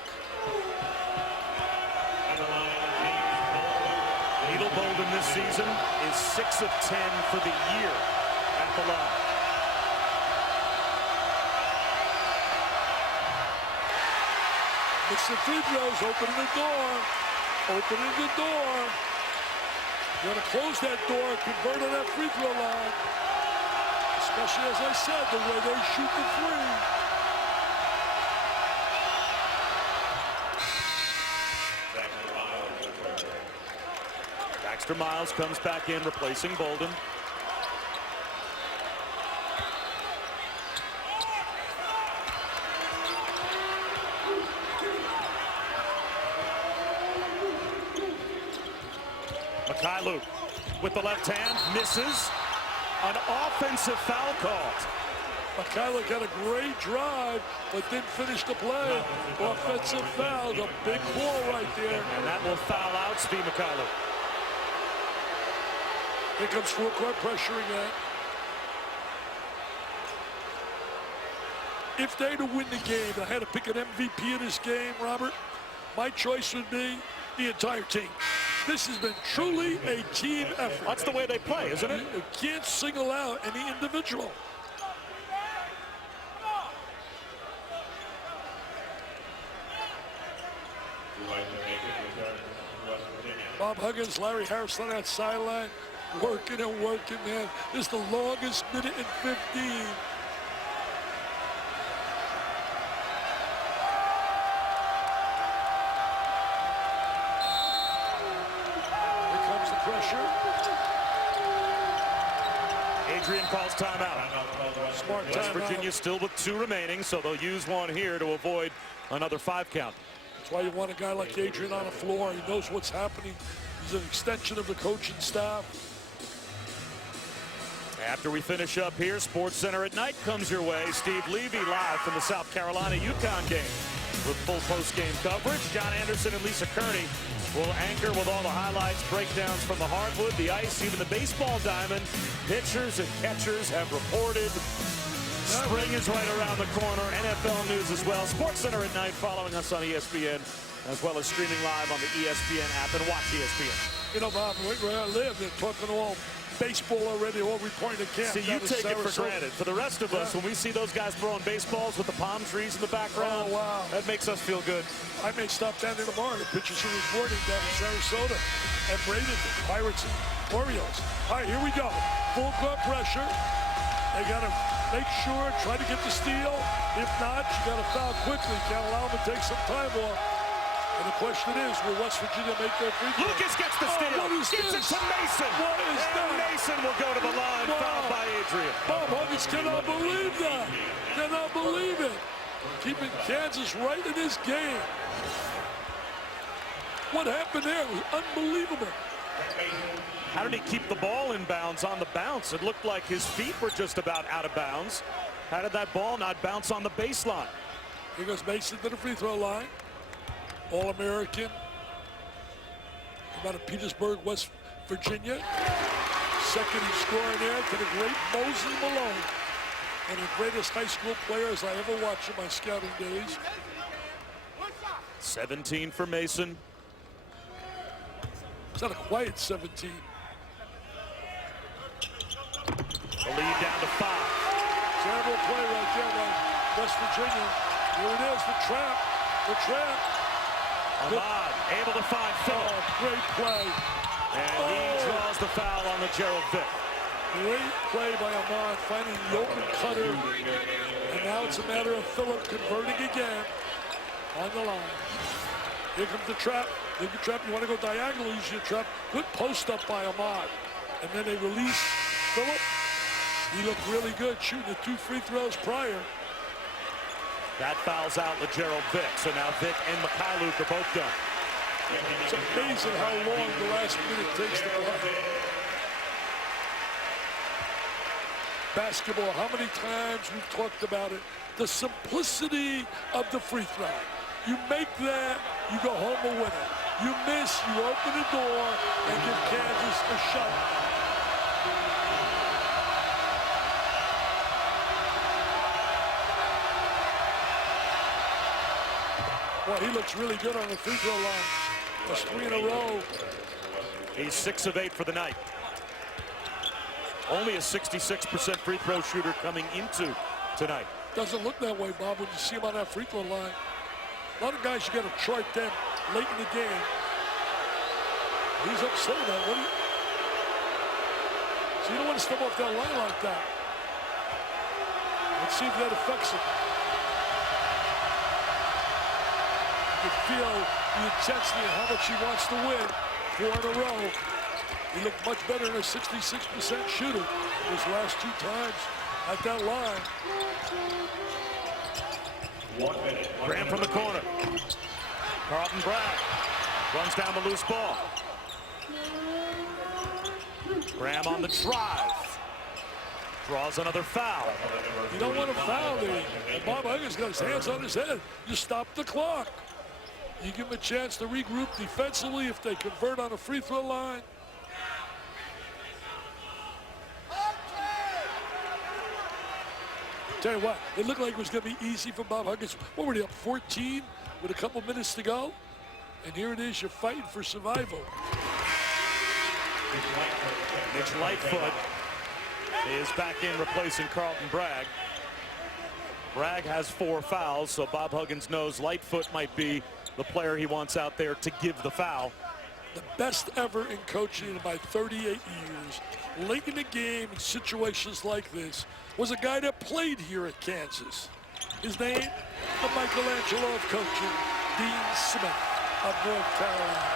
Beetle Bolden this season is 6 of 10 for the year at the line. It's the free throws, opening the door. Opening the door. You want to close that door, convert on that free throw line. Especially, as I said, the way they shoot the three. Baxter Miles comes back in, replacing Bolden. Mikhailuk with the left hand, misses. An offensive foul called. Mikhailuk had a great drive, but didn't finish the play. Offensive foul, a big call right there. And that will foul out Steve Mikhailuk. Here comes full court pressure again. If they to win the game, I had to pick an MVP in this game, Robert, my choice would be the entire team. This has been truly a team effort. That's the way they play, isn't it? You can't single out any individual. Bob Huggins, Larry Harris on that sideline, working and working, man. This is the longest minute and 15. Pressure. Adrian calls timeout. Smart West timeout. Virginia still with 2 remaining, so they'll use one here to avoid another 5 count. That's why you want a guy like Adrian on the floor. He knows what's happening. He's an extension of the coaching staff. After we finish up here, Sports Center at Night comes your way. Steve Levy live from the South Carolina UConn game with full post-game coverage. John Anderson and Lisa Kearney will anchor with all the highlights, breakdowns from the hardwood, the ice, even the baseball diamond. Pitchers and catchers have reported. Spring is right around the corner. NFL news as well. Sports Center at Night following us on ESPN, as well as streaming live on the ESPN app, and watch ESPN. You know, Bob, where I live, they're talking all baseball already, all reporting to camp. See, you take it for granted. For the rest of us, when we see those guys throwing baseballs with the palm trees in the background, oh, wow, that makes us feel good. I may stop down there tomorrow. The pitchers are reporting down in Sarasota and Bradenton, Pirates and Orioles. All right, here we go. Full court pressure. They got to make sure, try to get the steal. If not, you got to foul quickly. Can't allow them to take some time off. And the question is, will West Virginia make their free throw? Lucas gets the steal. What is Gets this? it to Mason. What is and that? Mason will go to the line, Wow. fouled by Adrian. Bob Huggins cannot believe that. Cannot believe it. Keeping Kansas right in this game. What happened there? It was unbelievable. How did he keep the ball in bounds on the bounce? It looked like his feet were just about out of bounds. How did that ball not bounce on the baseline? Here goes Mason to the free throw line. All-American. Come out of Petersburg, West Virginia. Second in scoring there to the great Moses Malone. One of the greatest high school players I ever watched in my scouting days. 17 for Mason. It's not a quiet 17. The lead down to 5. Terrible play right there by West Virginia. Here it is, the trap. The trap. Ahmad able to find Phillip. Oh, great play. And he draws the foul on the Gerald Vick. Great play by Ahmad, finding the open cutter. And now it's a matter of Phillip converting again on the line. Here comes the trap. Look at the trap. You want to go diagonal, use your trap. Good post up by Ahmad. And then they release Phillip. He looked really good shooting the 2 free throws prior. That fouls out LeGerald Vick. So now Vick and Mikhailuk are both done. It's amazing how long the last minute takes to play. Basketball, how many times we've talked about it. The simplicity of the free throw. You make that, you go home a winner. You miss, you open the door and give Kansas a shot. Well, he looks really good on the free throw line. That's 3 in a row. He's 6 of 8 for the night. Only a 66% free throw shooter coming into tonight. Doesn't look that way, Bob, when you see him on that free throw line. A lot of guys, you got to chart them late in the game. He's upset about it. So you don't want to step off that line like that. Let's see if that affects him. You can feel the intensity of how much he wants to win. 4 in a row. He looked much better than a 66% shooter his last 2 times at that line. 1 minute. Graham from the corner. Carlton Bragg runs down the loose ball. Graham on the drive. Draws another foul. You don't want to foul there. And Bob Huggins got his hands on his head. You stop the clock. You give him a chance to regroup defensively if they convert on a free throw line. Tell you what, it looked like it was going to be easy for Bob Huggins. What were they up, 14 with a couple minutes to go? And here it is, you're fighting for survival. Mitch Lightfoot is back in replacing Carlton Bragg. Bragg has 4 fouls, so Bob Huggins knows Lightfoot might be the player he wants out there to give the foul. The best ever in coaching in my 38 years. Late in the game in situations like this was a guy that played here at Kansas. His name, the Michelangelo of coaching, Dean Smith of North Carolina.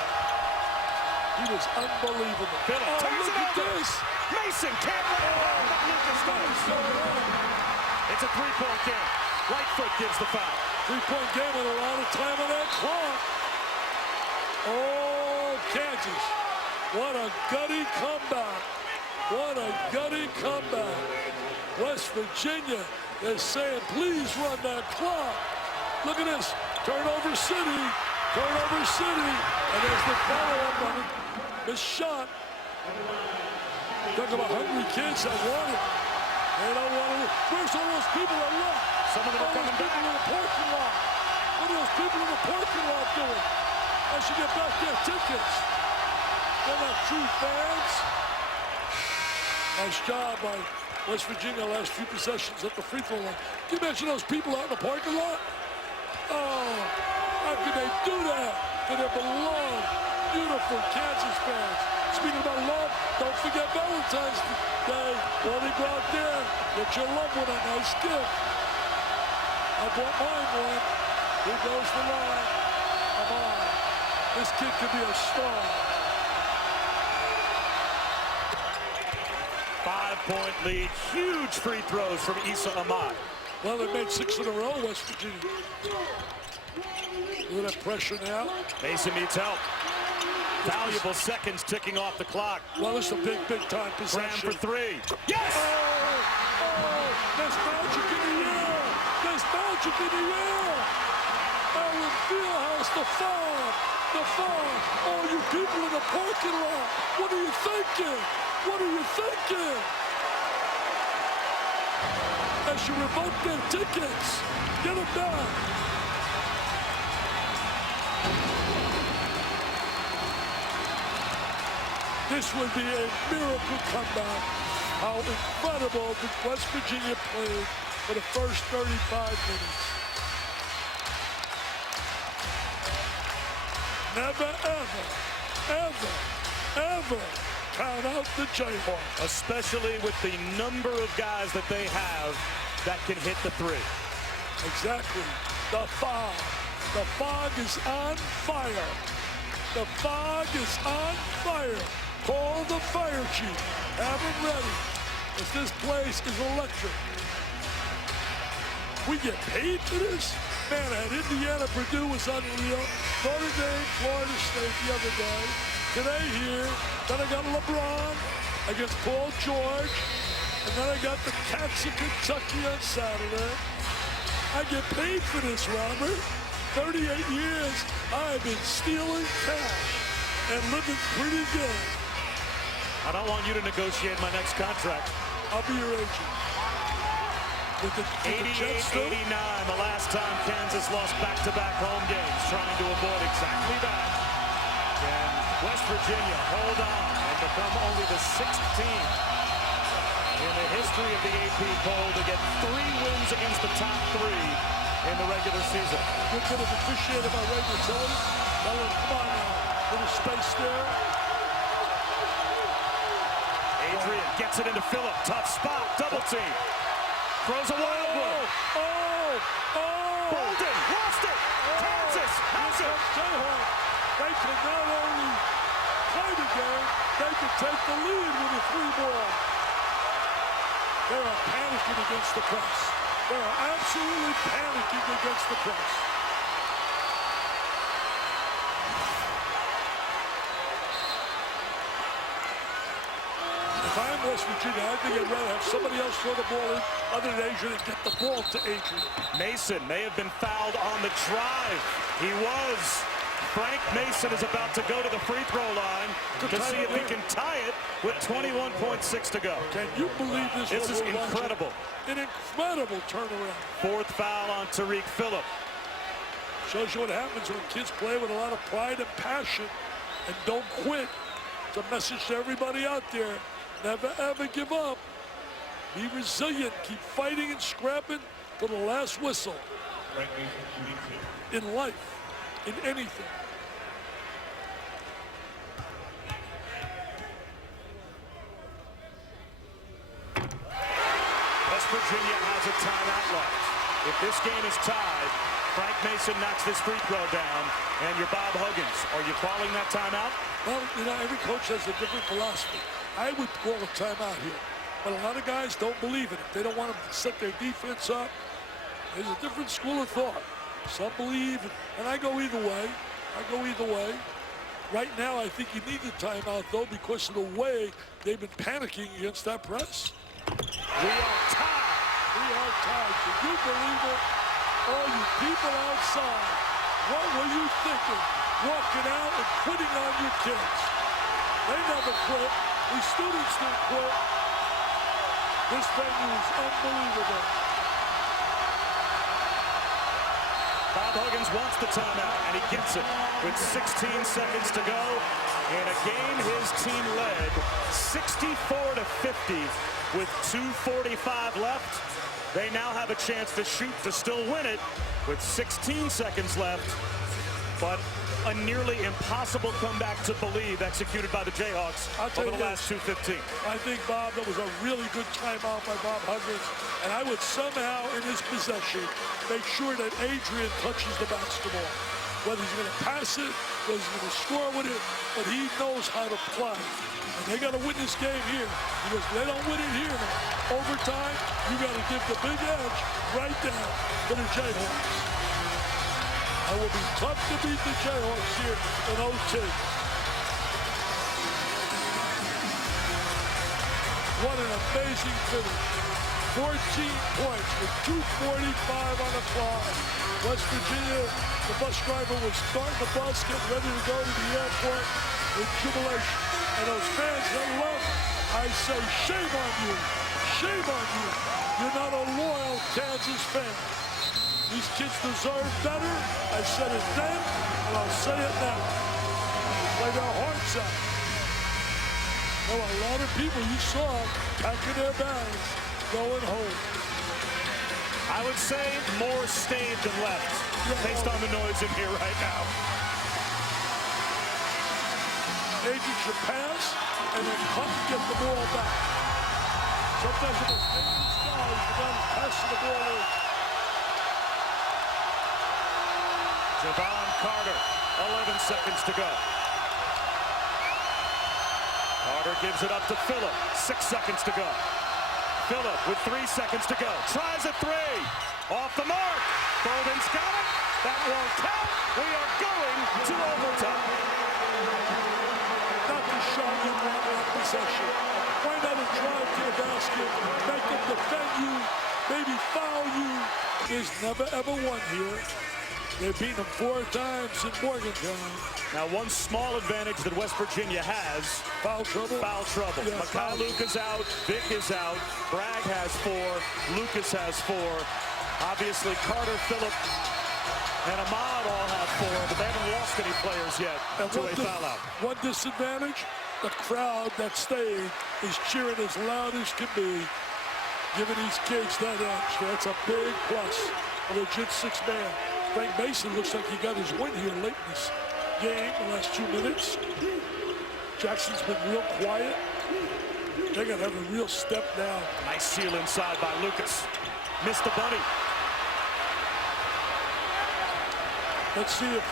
He was unbelievable. Phillip turns look it at over. this. Mason can't let it out, but Lucas goes. It's a 3-point game. Lightfoot gives the foul. 3-point game with a lot of time on that clock. Oh, Kansas. What a gutty comeback. What a gutty comeback. West Virginia is saying, please run that clock. Look at this. Turnover City. Turnover City. And there's the follow-up on it. This shot. Talk about hungry kids that want it. They don't want it. Where's all those people that left? Some of them are coming back. In the parking lot. What are those people in the parking lot doing? I should get back their tickets. They're not true fans. Nice job by West Virginia last few possessions at the free throw line. Can you imagine those people out in the parking lot? Oh, how could they do that to their beloved, beautiful Kansas fans? Speaking about love, don't forget Valentine's Day. Why don't you go out there, get your loved one a nice gift. I bought mine one. Here goes the line. Come on. This kid could be a star. 5-point lead. Huge free throws from Issa Ahmad. Well, they made 6 in a row, West Virginia. Look at that pressure now. Mason needs help. Valuable seconds ticking off the clock. Well, it's a big, big-time possession. Graham for 3. Yes! Oh, there's magic in the air. There's magic in the air. Allen Fieldhouse, the foul. The foul. All you people in the parking lot, what are you thinking? What are you thinking? As you revoke their tickets, get them back. This would be a miracle comeback. How incredible the West Virginia played for the first 35 minutes. never, ever count out the Jayhawks. Especially with the number of guys that they have that can hit the three. Exactly. The fog. The fog is on fire. The fog is on fire. Call the fire chief. Have them ready. If this place is electric. We get paid for this? Man, at Indiana, Purdue was unreal. Notre Dame, Florida State the other day. Today here, then I got LeBron against Paul George. And then I got the Cats of Kentucky on Saturday. I get paid for this, Robert. 38 years, I've been stealing cash and living pretty good. I don't want you to negotiate my next contract. I'll be your agent. With the 88-89, the last time Kansas lost back-to-back home games, trying to avoid exactly that. Can West Virginia hold on and become only the 6th team in the history of the AP poll to get 3 wins against the top 3 in the regular season? You could have officiated by Ray Mazzilli. Come on now. Little space there. Adrian gets it into Phillip. Tough spot. Double team. Throws a wild one. Bolden lost it. Kansas has it. Jayhawks. They can not only play the game, they can take the lead with a 3-ball. They are panicking against the press. They are absolutely panicking against the press. If I'm West Virginia, I think I'd rather have somebody else throw the ball in other than Adrian and get the ball to Adrian. Mason may have been fouled on the drive. He was. Frank Mason is about to go to the free throw line to see if he can tie it with 21.6 to go. Can you believe this? This is incredible. An incredible turnaround. 4th foul on Tariq Phillip. Shows you what happens when kids play with a lot of pride and passion and don't quit. It's a message to everybody out there. Never, ever give up. Be resilient. Keep fighting and scrapping to the last whistle. In life, in anything. West Virginia has a timeout left. If this game is tied, Frank Mason knocks this free throw down, and you're Bob Huggins. Are you calling that timeout? Well, you know, every coach has a different philosophy. I would call a timeout here, but a lot of guys don't believe in it. They don't want to set their defense up. There's a different school of thought. Some believe, and I go either way. Right now, I think you need the timeout, though, because of the way they've been panicking against that press. We are tied. Can you believe it? All you people outside, what were you thinking? Walking out and quitting on your kids. They never quit. These students didn't quit. This venue is unbelievable. Bob Huggins wants the timeout, and he gets it with 16 seconds to go. In a game his team led 64-50 with 2:45 left. They now have a chance to shoot to still win it with 16 seconds left. But a nearly impossible comeback to believe executed by the Jayhawks over the last 2:15. I think, Bob, that was a really good timeout by Bob Huggins. And I would somehow, in his possession, make sure that Adrian touches the basketball. Whether he's going to pass it, whether he's going to score with it, but he knows how to play. And they got to win this game here. Because if they don't win it here, overtime, you got to give the big edge right there to the Jayhawks. It will be tough to beat the Jayhawks here in OT. What an amazing finish. 14 points with 2:45 on the clock. West Virginia, the bus driver was starting the bus, getting ready to go to the airport with jubilation. And those fans that left, I say, shame on you. Shame on you. You're not a loyal Kansas fan. These kids deserve better. I said it then, and I'll say it now. Play their hearts out. There were a lot of people you saw packing their bags, going home. I would say more stayed than left, based on the noise in here right now. Agent should pass and then cut and get the ball back. Sometimes the most dangerous guy is the guy who's passing the ball in. Javon Carter, 11 seconds to go. Carter gives it up to Phillip, 6 seconds to go. Phillip with 3 seconds to go. Tries a three. Off the mark. Bolden's got it. That won't count. We are going to overtime. Not the shot you want in that possession. Find out a drive to the basket. Make them defend you. Maybe foul you. There's never ever one here. They've beaten them 4 times in Morgantown. Now, one small advantage that West Virginia has. Foul trouble? Foul trouble. Yeah, Makai Luka's out. Vic is out. Bragg has 4. Lucas has 4. Obviously, Carter, Phillip, and Ahmad all have 4, but they haven't lost any players yet to a foul out. One disadvantage, the crowd that stayed is cheering as loud as can be, giving these kids that edge. That's a big plus. A legit 6-man. Frank Mason looks like he got his win here late in this game, the last 2 minutes. Jackson's been real quiet. They're going to have a real step down. Nice seal inside by Lucas. Missed the bunny. Let's see if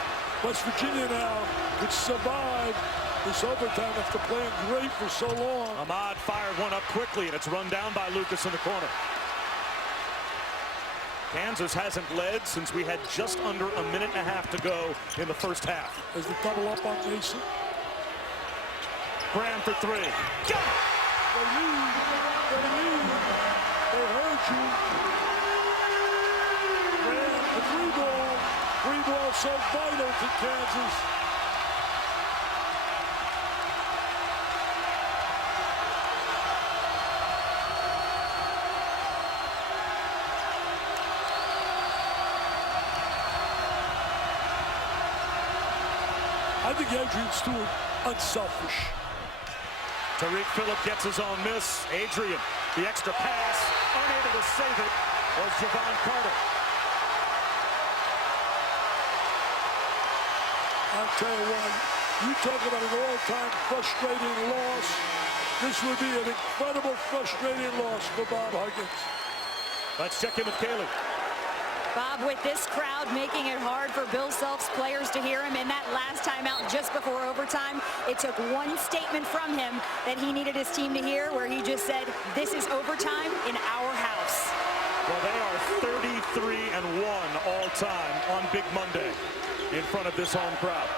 West Virginia now could survive this overtime after playing great for so long. Ahmad fired one up quickly, and it's run down by Lucas in the corner. Kansas hasn't led since we had just under a minute and a half to go in the first half. As they double up on Mason. Graham for 3. Got it! They lead. They lead. They heard you. Graham, the 3 ball. 3 ball so vital to Kansas. I think Adrian Stewart unselfish. Tariq Phillip gets his own miss. Adrian, the extra pass, unable to save it, was Javon Carter. I'll tell you what, you talk about an all-time frustrating loss. This would be an incredible frustrating loss for Bob Huggins. Let's check in with Kaylee. Bob, with this crowd making it hard for Bill Self's players to hear him in that last timeout just before overtime, it took one statement from him that he needed his team to hear, where he just said, "This is overtime in our house." Well, they are 33-1 all time on Big Monday in front of this home crowd.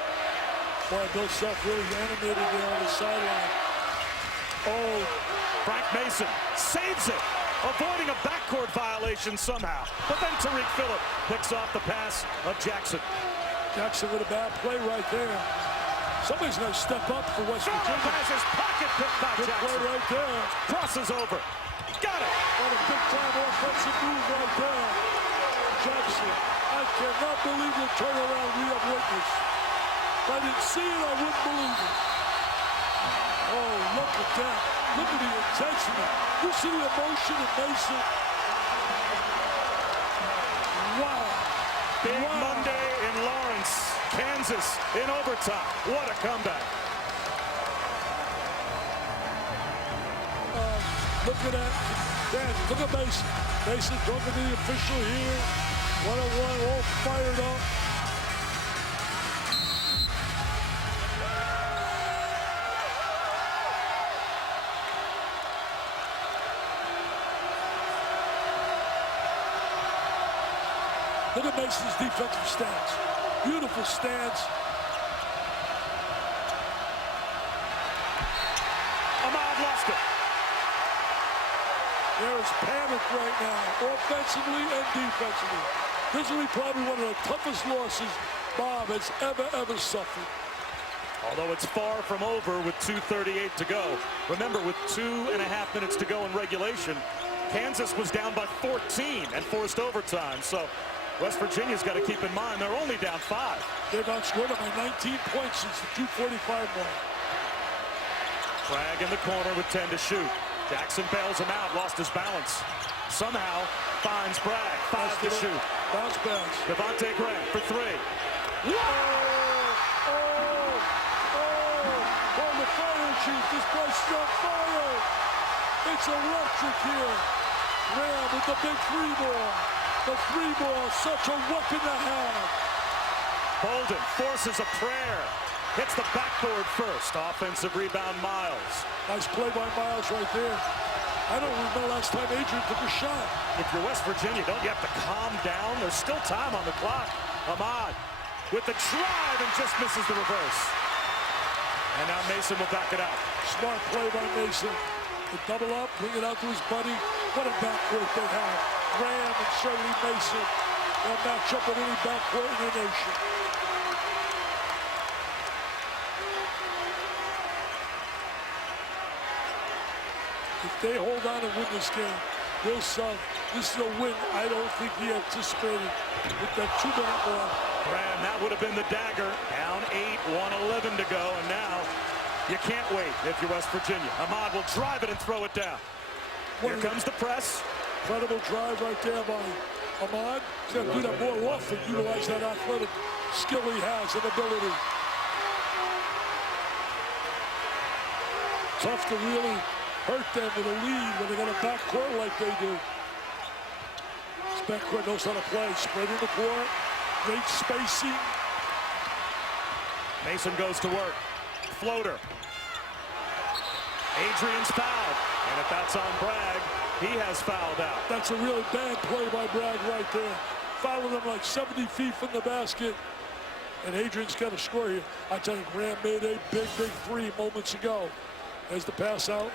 Boy, Bill Self really animated there on the sideline. Oh, Frank Mason saves it, avoiding a backcourt violation somehow. But then Tariq Phillip picks off the pass of Jackson. Jackson with a bad play right there. Somebody's going to step up for West Virginia. Has his pocket picked by Good Jackson. play right there. Crosses over. Got it. What a big-time offensive move right there. Jackson, I cannot believe the turnaround we have witnessed. If I didn't see it, I wouldn't believe it. Oh, look at that. Look at the intensity. You see the emotion in Mason? Wow. Big Monday in Lawrence, Kansas in overtime. What a comeback. Look at that. Dan, look at Mason. Mason talking to the official here. One-on-one, all fired up. Look at Mason's defensive stance. Beautiful stance. Ahmad lost it. There is panic right now, offensively and defensively. This will be probably one of the toughest losses Bob has ever suffered. Although it's far from over with 2:38 to go. Remember, with 2.5 minutes to go in regulation, Kansas was down by 14 and forced overtime. So West Virginia's got to keep in mind they're only down 5. They've outscored them by 19 points since the 2:45 mark. Bragg in the corner with 10 to shoot. Jackson bails him out, lost his balance. Somehow finds Bragg, 5 to shoot. Bounce pass. Devontae Graham for 3. Oh, Chief. This place is on fire. It's electric here. Graham with the big three ball. The three ball, such a weapon to have. Bolden forces a prayer. Hits the backboard first. Offensive rebound, Miles. Nice play by Miles right there. I don't remember the last time Adrian took a shot. If you're West Virginia, don't you have to calm down? There's still time on the clock. Ahmad with the drive and just misses the reverse. And now Mason will back it out. Smart play by Mason. The double up, bring it out to his buddy. What a backcourt they have. Graham and Shirley Mason. They'll match up with any backcourt in the nation. If they hold on and win this game, Bill Self, this is a win I don't think he anticipated with that 2-minute run. Graham, that would have been the dagger. Down 8, 1:11 to go, and now you can't wait if you're West Virginia. Ahmad will drive it and throw it down. Here comes the press. Incredible drive right there by Ahmad. He's got to do that more often, utilize that athletic skill he has and ability. Tough to really hurt them with a lead when they got a backcourt like they do. This backcourt knows how to play. Spreading the court, great spacing. Mason goes to work. Floater. Adrian's fouled. And if that's on Bragg, he has fouled out. That's a really bad play by Bragg right there. Fouling him like 70 feet from the basket. And Adrian's got to score here. I tell you, Graham made a big three moments ago. There's the pass out.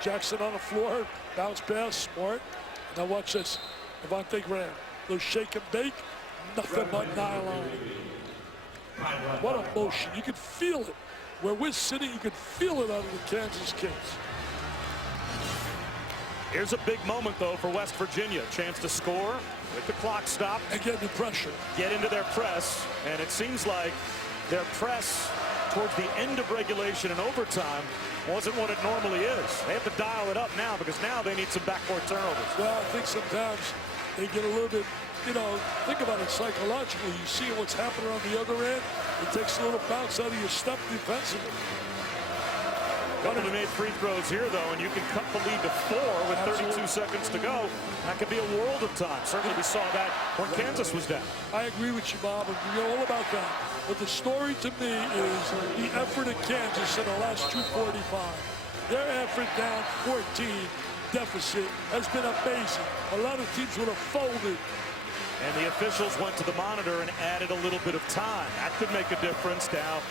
Jackson on the floor. Bounce pass. Smart. Now watch this. Devontae Graham. Little shake and bake. Nothing but nylon. What a motion. You can feel it. Where we're sitting, you can feel it out of the Kansas kids. Here's a big moment, though, for West Virginia. Chance to score with the clock stopped. And get the pressure. Get into their press. And it seems like their press towards the end of regulation and overtime wasn't what it normally is. They have to dial it up now because now they need some backcourt turnovers. Well, I think sometimes they get a little bit, you know, think about it psychologically. You see what's happening on the other end. It takes a little bounce out of your step defensively. Couple of made free throws here, though, and you can cut the lead to 4 with 32 seconds to go. That could be a world of time. Certainly we saw that when Kansas was down. I agree with you, Bob, and we know all about that. But the story to me is the effort of Kansas in the last 2:45. Their effort down 14 deficit has been amazing. A lot of teams would have folded. And the officials went to the monitor and added a little bit of time. That could make a difference. Now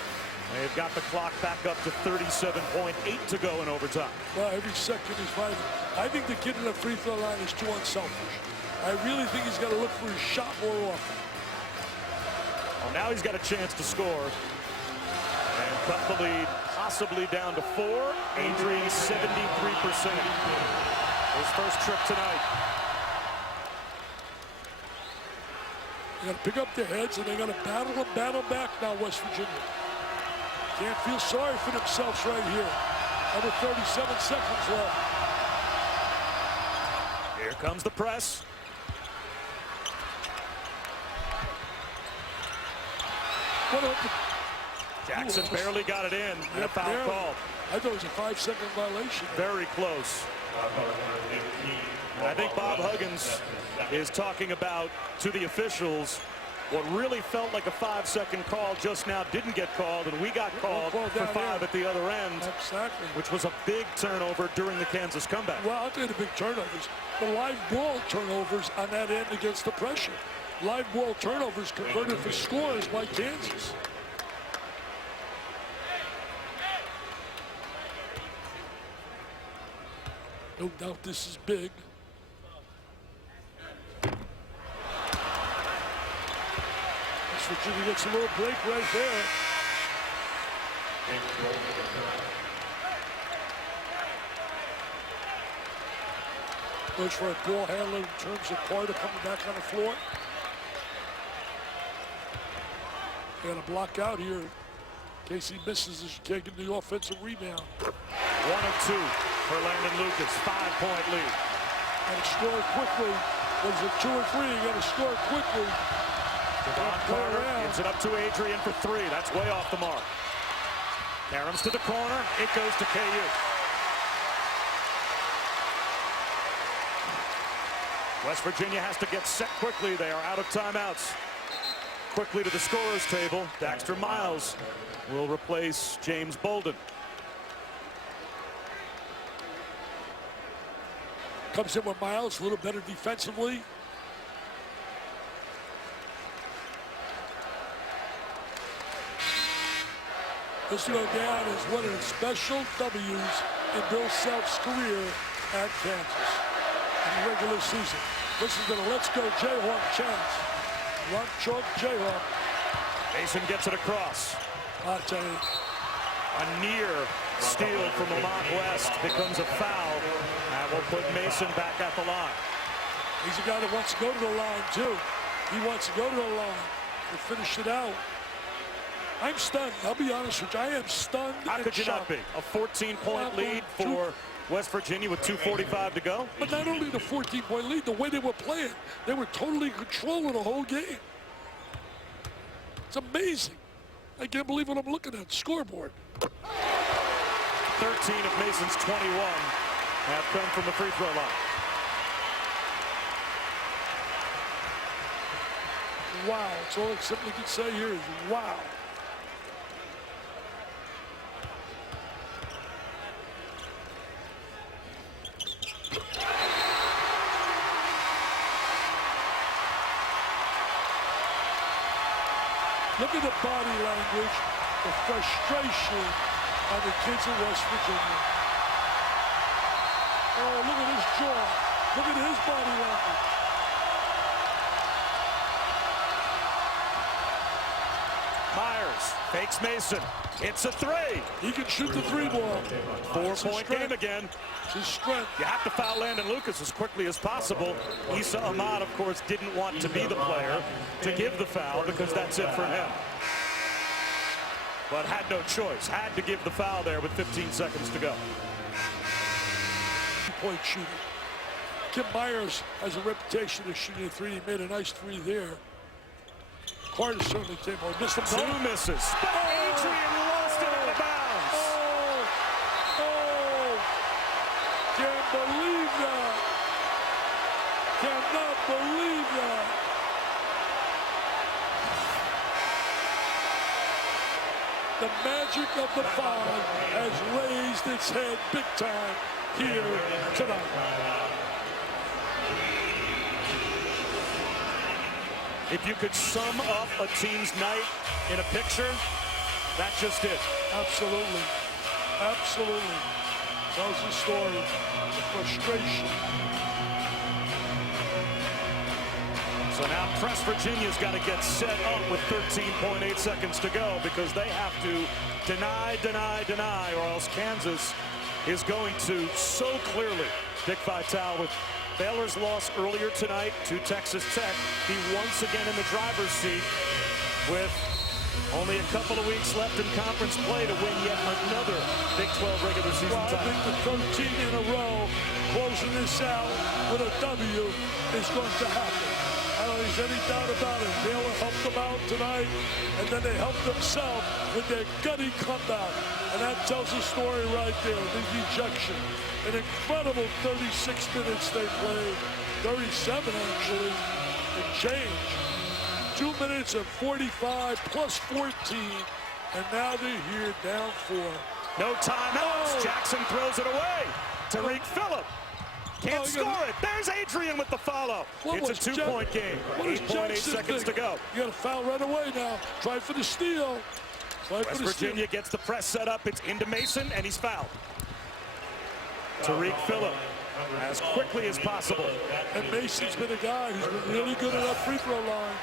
they've got the clock back up to 37.8 to go in overtime. Well, every second is vital. I think the kid in the free throw line is too unselfish. I really think he's got to look for his shot more often. Well, now he's got a chance to score. And cut the lead possibly down to 4. Adrian 73%. His first trip tonight. They got to pick up their heads, and they got to battle back now, West Virginia. Can't feel sorry for themselves right here. Under 37 seconds left. Here comes the press. Jackson barely got it in, and a foul called. I thought it was a 5-second violation. Very close. And I think Bob Huggins is talking about, to the officials, what really felt like a 5-second call just now didn't get called, and we got called for 5 at the other end. Exactly. Which was a big turnover during the Kansas comeback. Well, I'll tell you the big turnovers. The live ball turnovers on that end against the pressure. Live ball turnovers converted for scores by Kansas. No doubt this is big. West Virginia gets a little break right there. Goes for a ball handler in terms of Carter coming back on the floor. They got a block out here in case he misses as taking the offensive rebound. 1 of 2 for Landon Lucas, 5-point lead. Got to score quickly. Was it 2 or 3? You got to score quickly. Devon Carter gives it up to Adrian for 3. That's way off the mark. Karams to the corner. It goes to KU. West Virginia has to get set quickly. They are out of timeouts. Quickly to the scorer's table. Daxter Miles will replace James Bolden. Comes in with Miles, a little better defensively. This will go down as one of the special W's in Bill Self's career at Kansas in the regular season. This is the Let's Go Jayhawk chance. Run chalk Jayhawk. Mason gets it across. I'll tell you. A near steal from Lamont West becomes a foul. And will put Mason back at the line. He's a guy that wants to go to the line, too. He wants to go to the line and finish it out. I'm stunned. I'll be honest with you. I am stunned. How could you not be? A 14-point lead for West Virginia with 2:45 to go. But not only the 14-point lead, the way they were playing, they were totally in control of the whole game. It's amazing. I can't believe what I'm looking at. Scoreboard. 13 of Mason's 21 have come from the free throw line. Wow. That's all I simply can say here is wow. Look at the body language, the frustration on the kids in West Virginia. Oh, look at his jaw. Look at his body language. Myers fakes Mason. It's a three. He can shoot the three ball. 4-point game again. It's his strength. You have to foul Landon Lucas as quickly as possible. Issa Ahmad, of course, didn't want to be the player to give the foul because that's it for him. But had no choice. Had to give the foul there with 15 seconds to go. Point shooter. Kim Myers has a reputation of shooting a three. He made a nice three there. Carter certainly came on. Missed him. Two misses. Adrian lost it out of bounds. Can't believe that. Cannot believe that. The magic of the five has raised its head big time here tonight. If you could sum up a team's night in a picture, that's just it. Absolutely. Absolutely. Tells the story. The frustration. So now Press Virginia's got to get set up with 13.8 seconds to go because they have to deny, or else Kansas is going to so clearly. Dick Vitale with Baylor's loss earlier tonight to Texas Tech. Be once again in the driver's seat with only a couple of weeks left in conference play to win yet another Big 12 regular season title. I think the 13 in a row, closing this out with a W, is going to happen. I don't think there's any doubt about it. Baylor helped them out tonight, and then they helped themselves with their gutty comeback. And that tells the story right there, the ejection. An incredible 36 minutes they played, 37 actually, and change. 2 minutes and 45 plus 14, and now they're here down 4. No timeouts. Jackson throws it away. Tariq Phillip can't score it. There's Adrian with the follow. It's a 2-point game. 8.8 seconds to go. You got a foul right away now. Try for the steal. West Virginia gets the press set up. It's into Mason, and he's fouled. Tariq Phillip as quickly as possible. And Mason's been a guy who's been really good at that free throw line.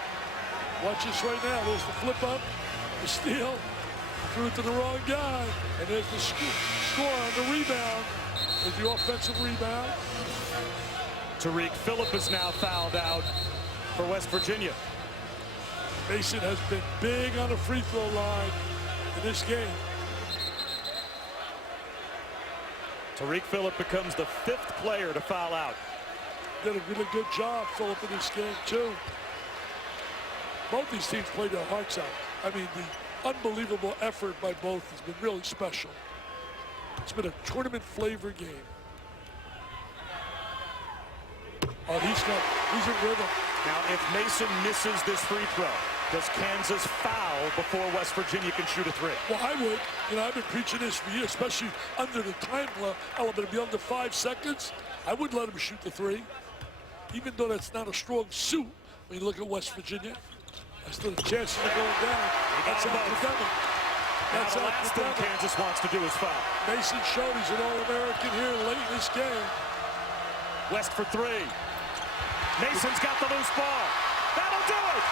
Watch this right now. There's the flip up, the steal, threw it to the wrong guy, and there's the score on the rebound. There's the offensive rebound. Tariq Phillip is now fouled out for West Virginia. Mason has been big on the free throw line in this game. Tariq Phillip becomes the 5th player to foul out. Did a really good job, Phillip, in this game, too. Both these teams played their hearts out. I mean, unbelievable effort by both has been really special. It's been a tournament flavor game. Oh, he's in rhythm. Now, if Mason misses this free throw, does Kansas foul before West Virginia can shoot a three? Well, I would. You know, I've been preaching this for years, especially under the time element, be under 5 seconds. I would let him shoot the three, even though that's not a strong suit. When you look at West Virginia, I still have chances of going down. That's academic. That's the last thing Kansas wants to do is foul. Mason showed he's an All-American here late in this game. West for three. Mason's got the loose ball. That'll do it.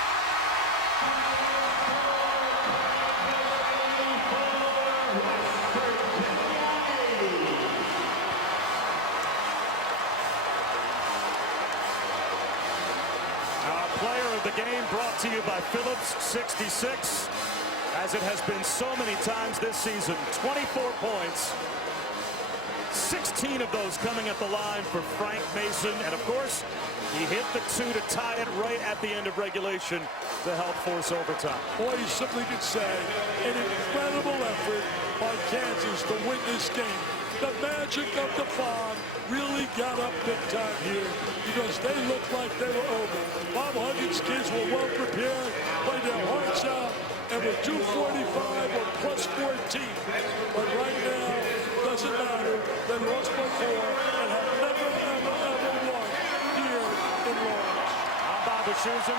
Our player of the game brought to you by Phillips 66. As it has been so many times this season, 24 points. 16 of those coming at the line for Frank Mason. And of course, he hit the two to tie it right at the end of regulation to help force overtime. Boy, you simply could say an incredible effort by Kansas to win this game. The magic of the fog really got up big time here because they looked like they were over. Bob Huggins' kids were well prepared, played their hearts out, and with 245 or plus 14. But right now, doesn't matter. They lost by 4 and have never, ever, ever won here in Lawrence. I'm Bob Wischusen.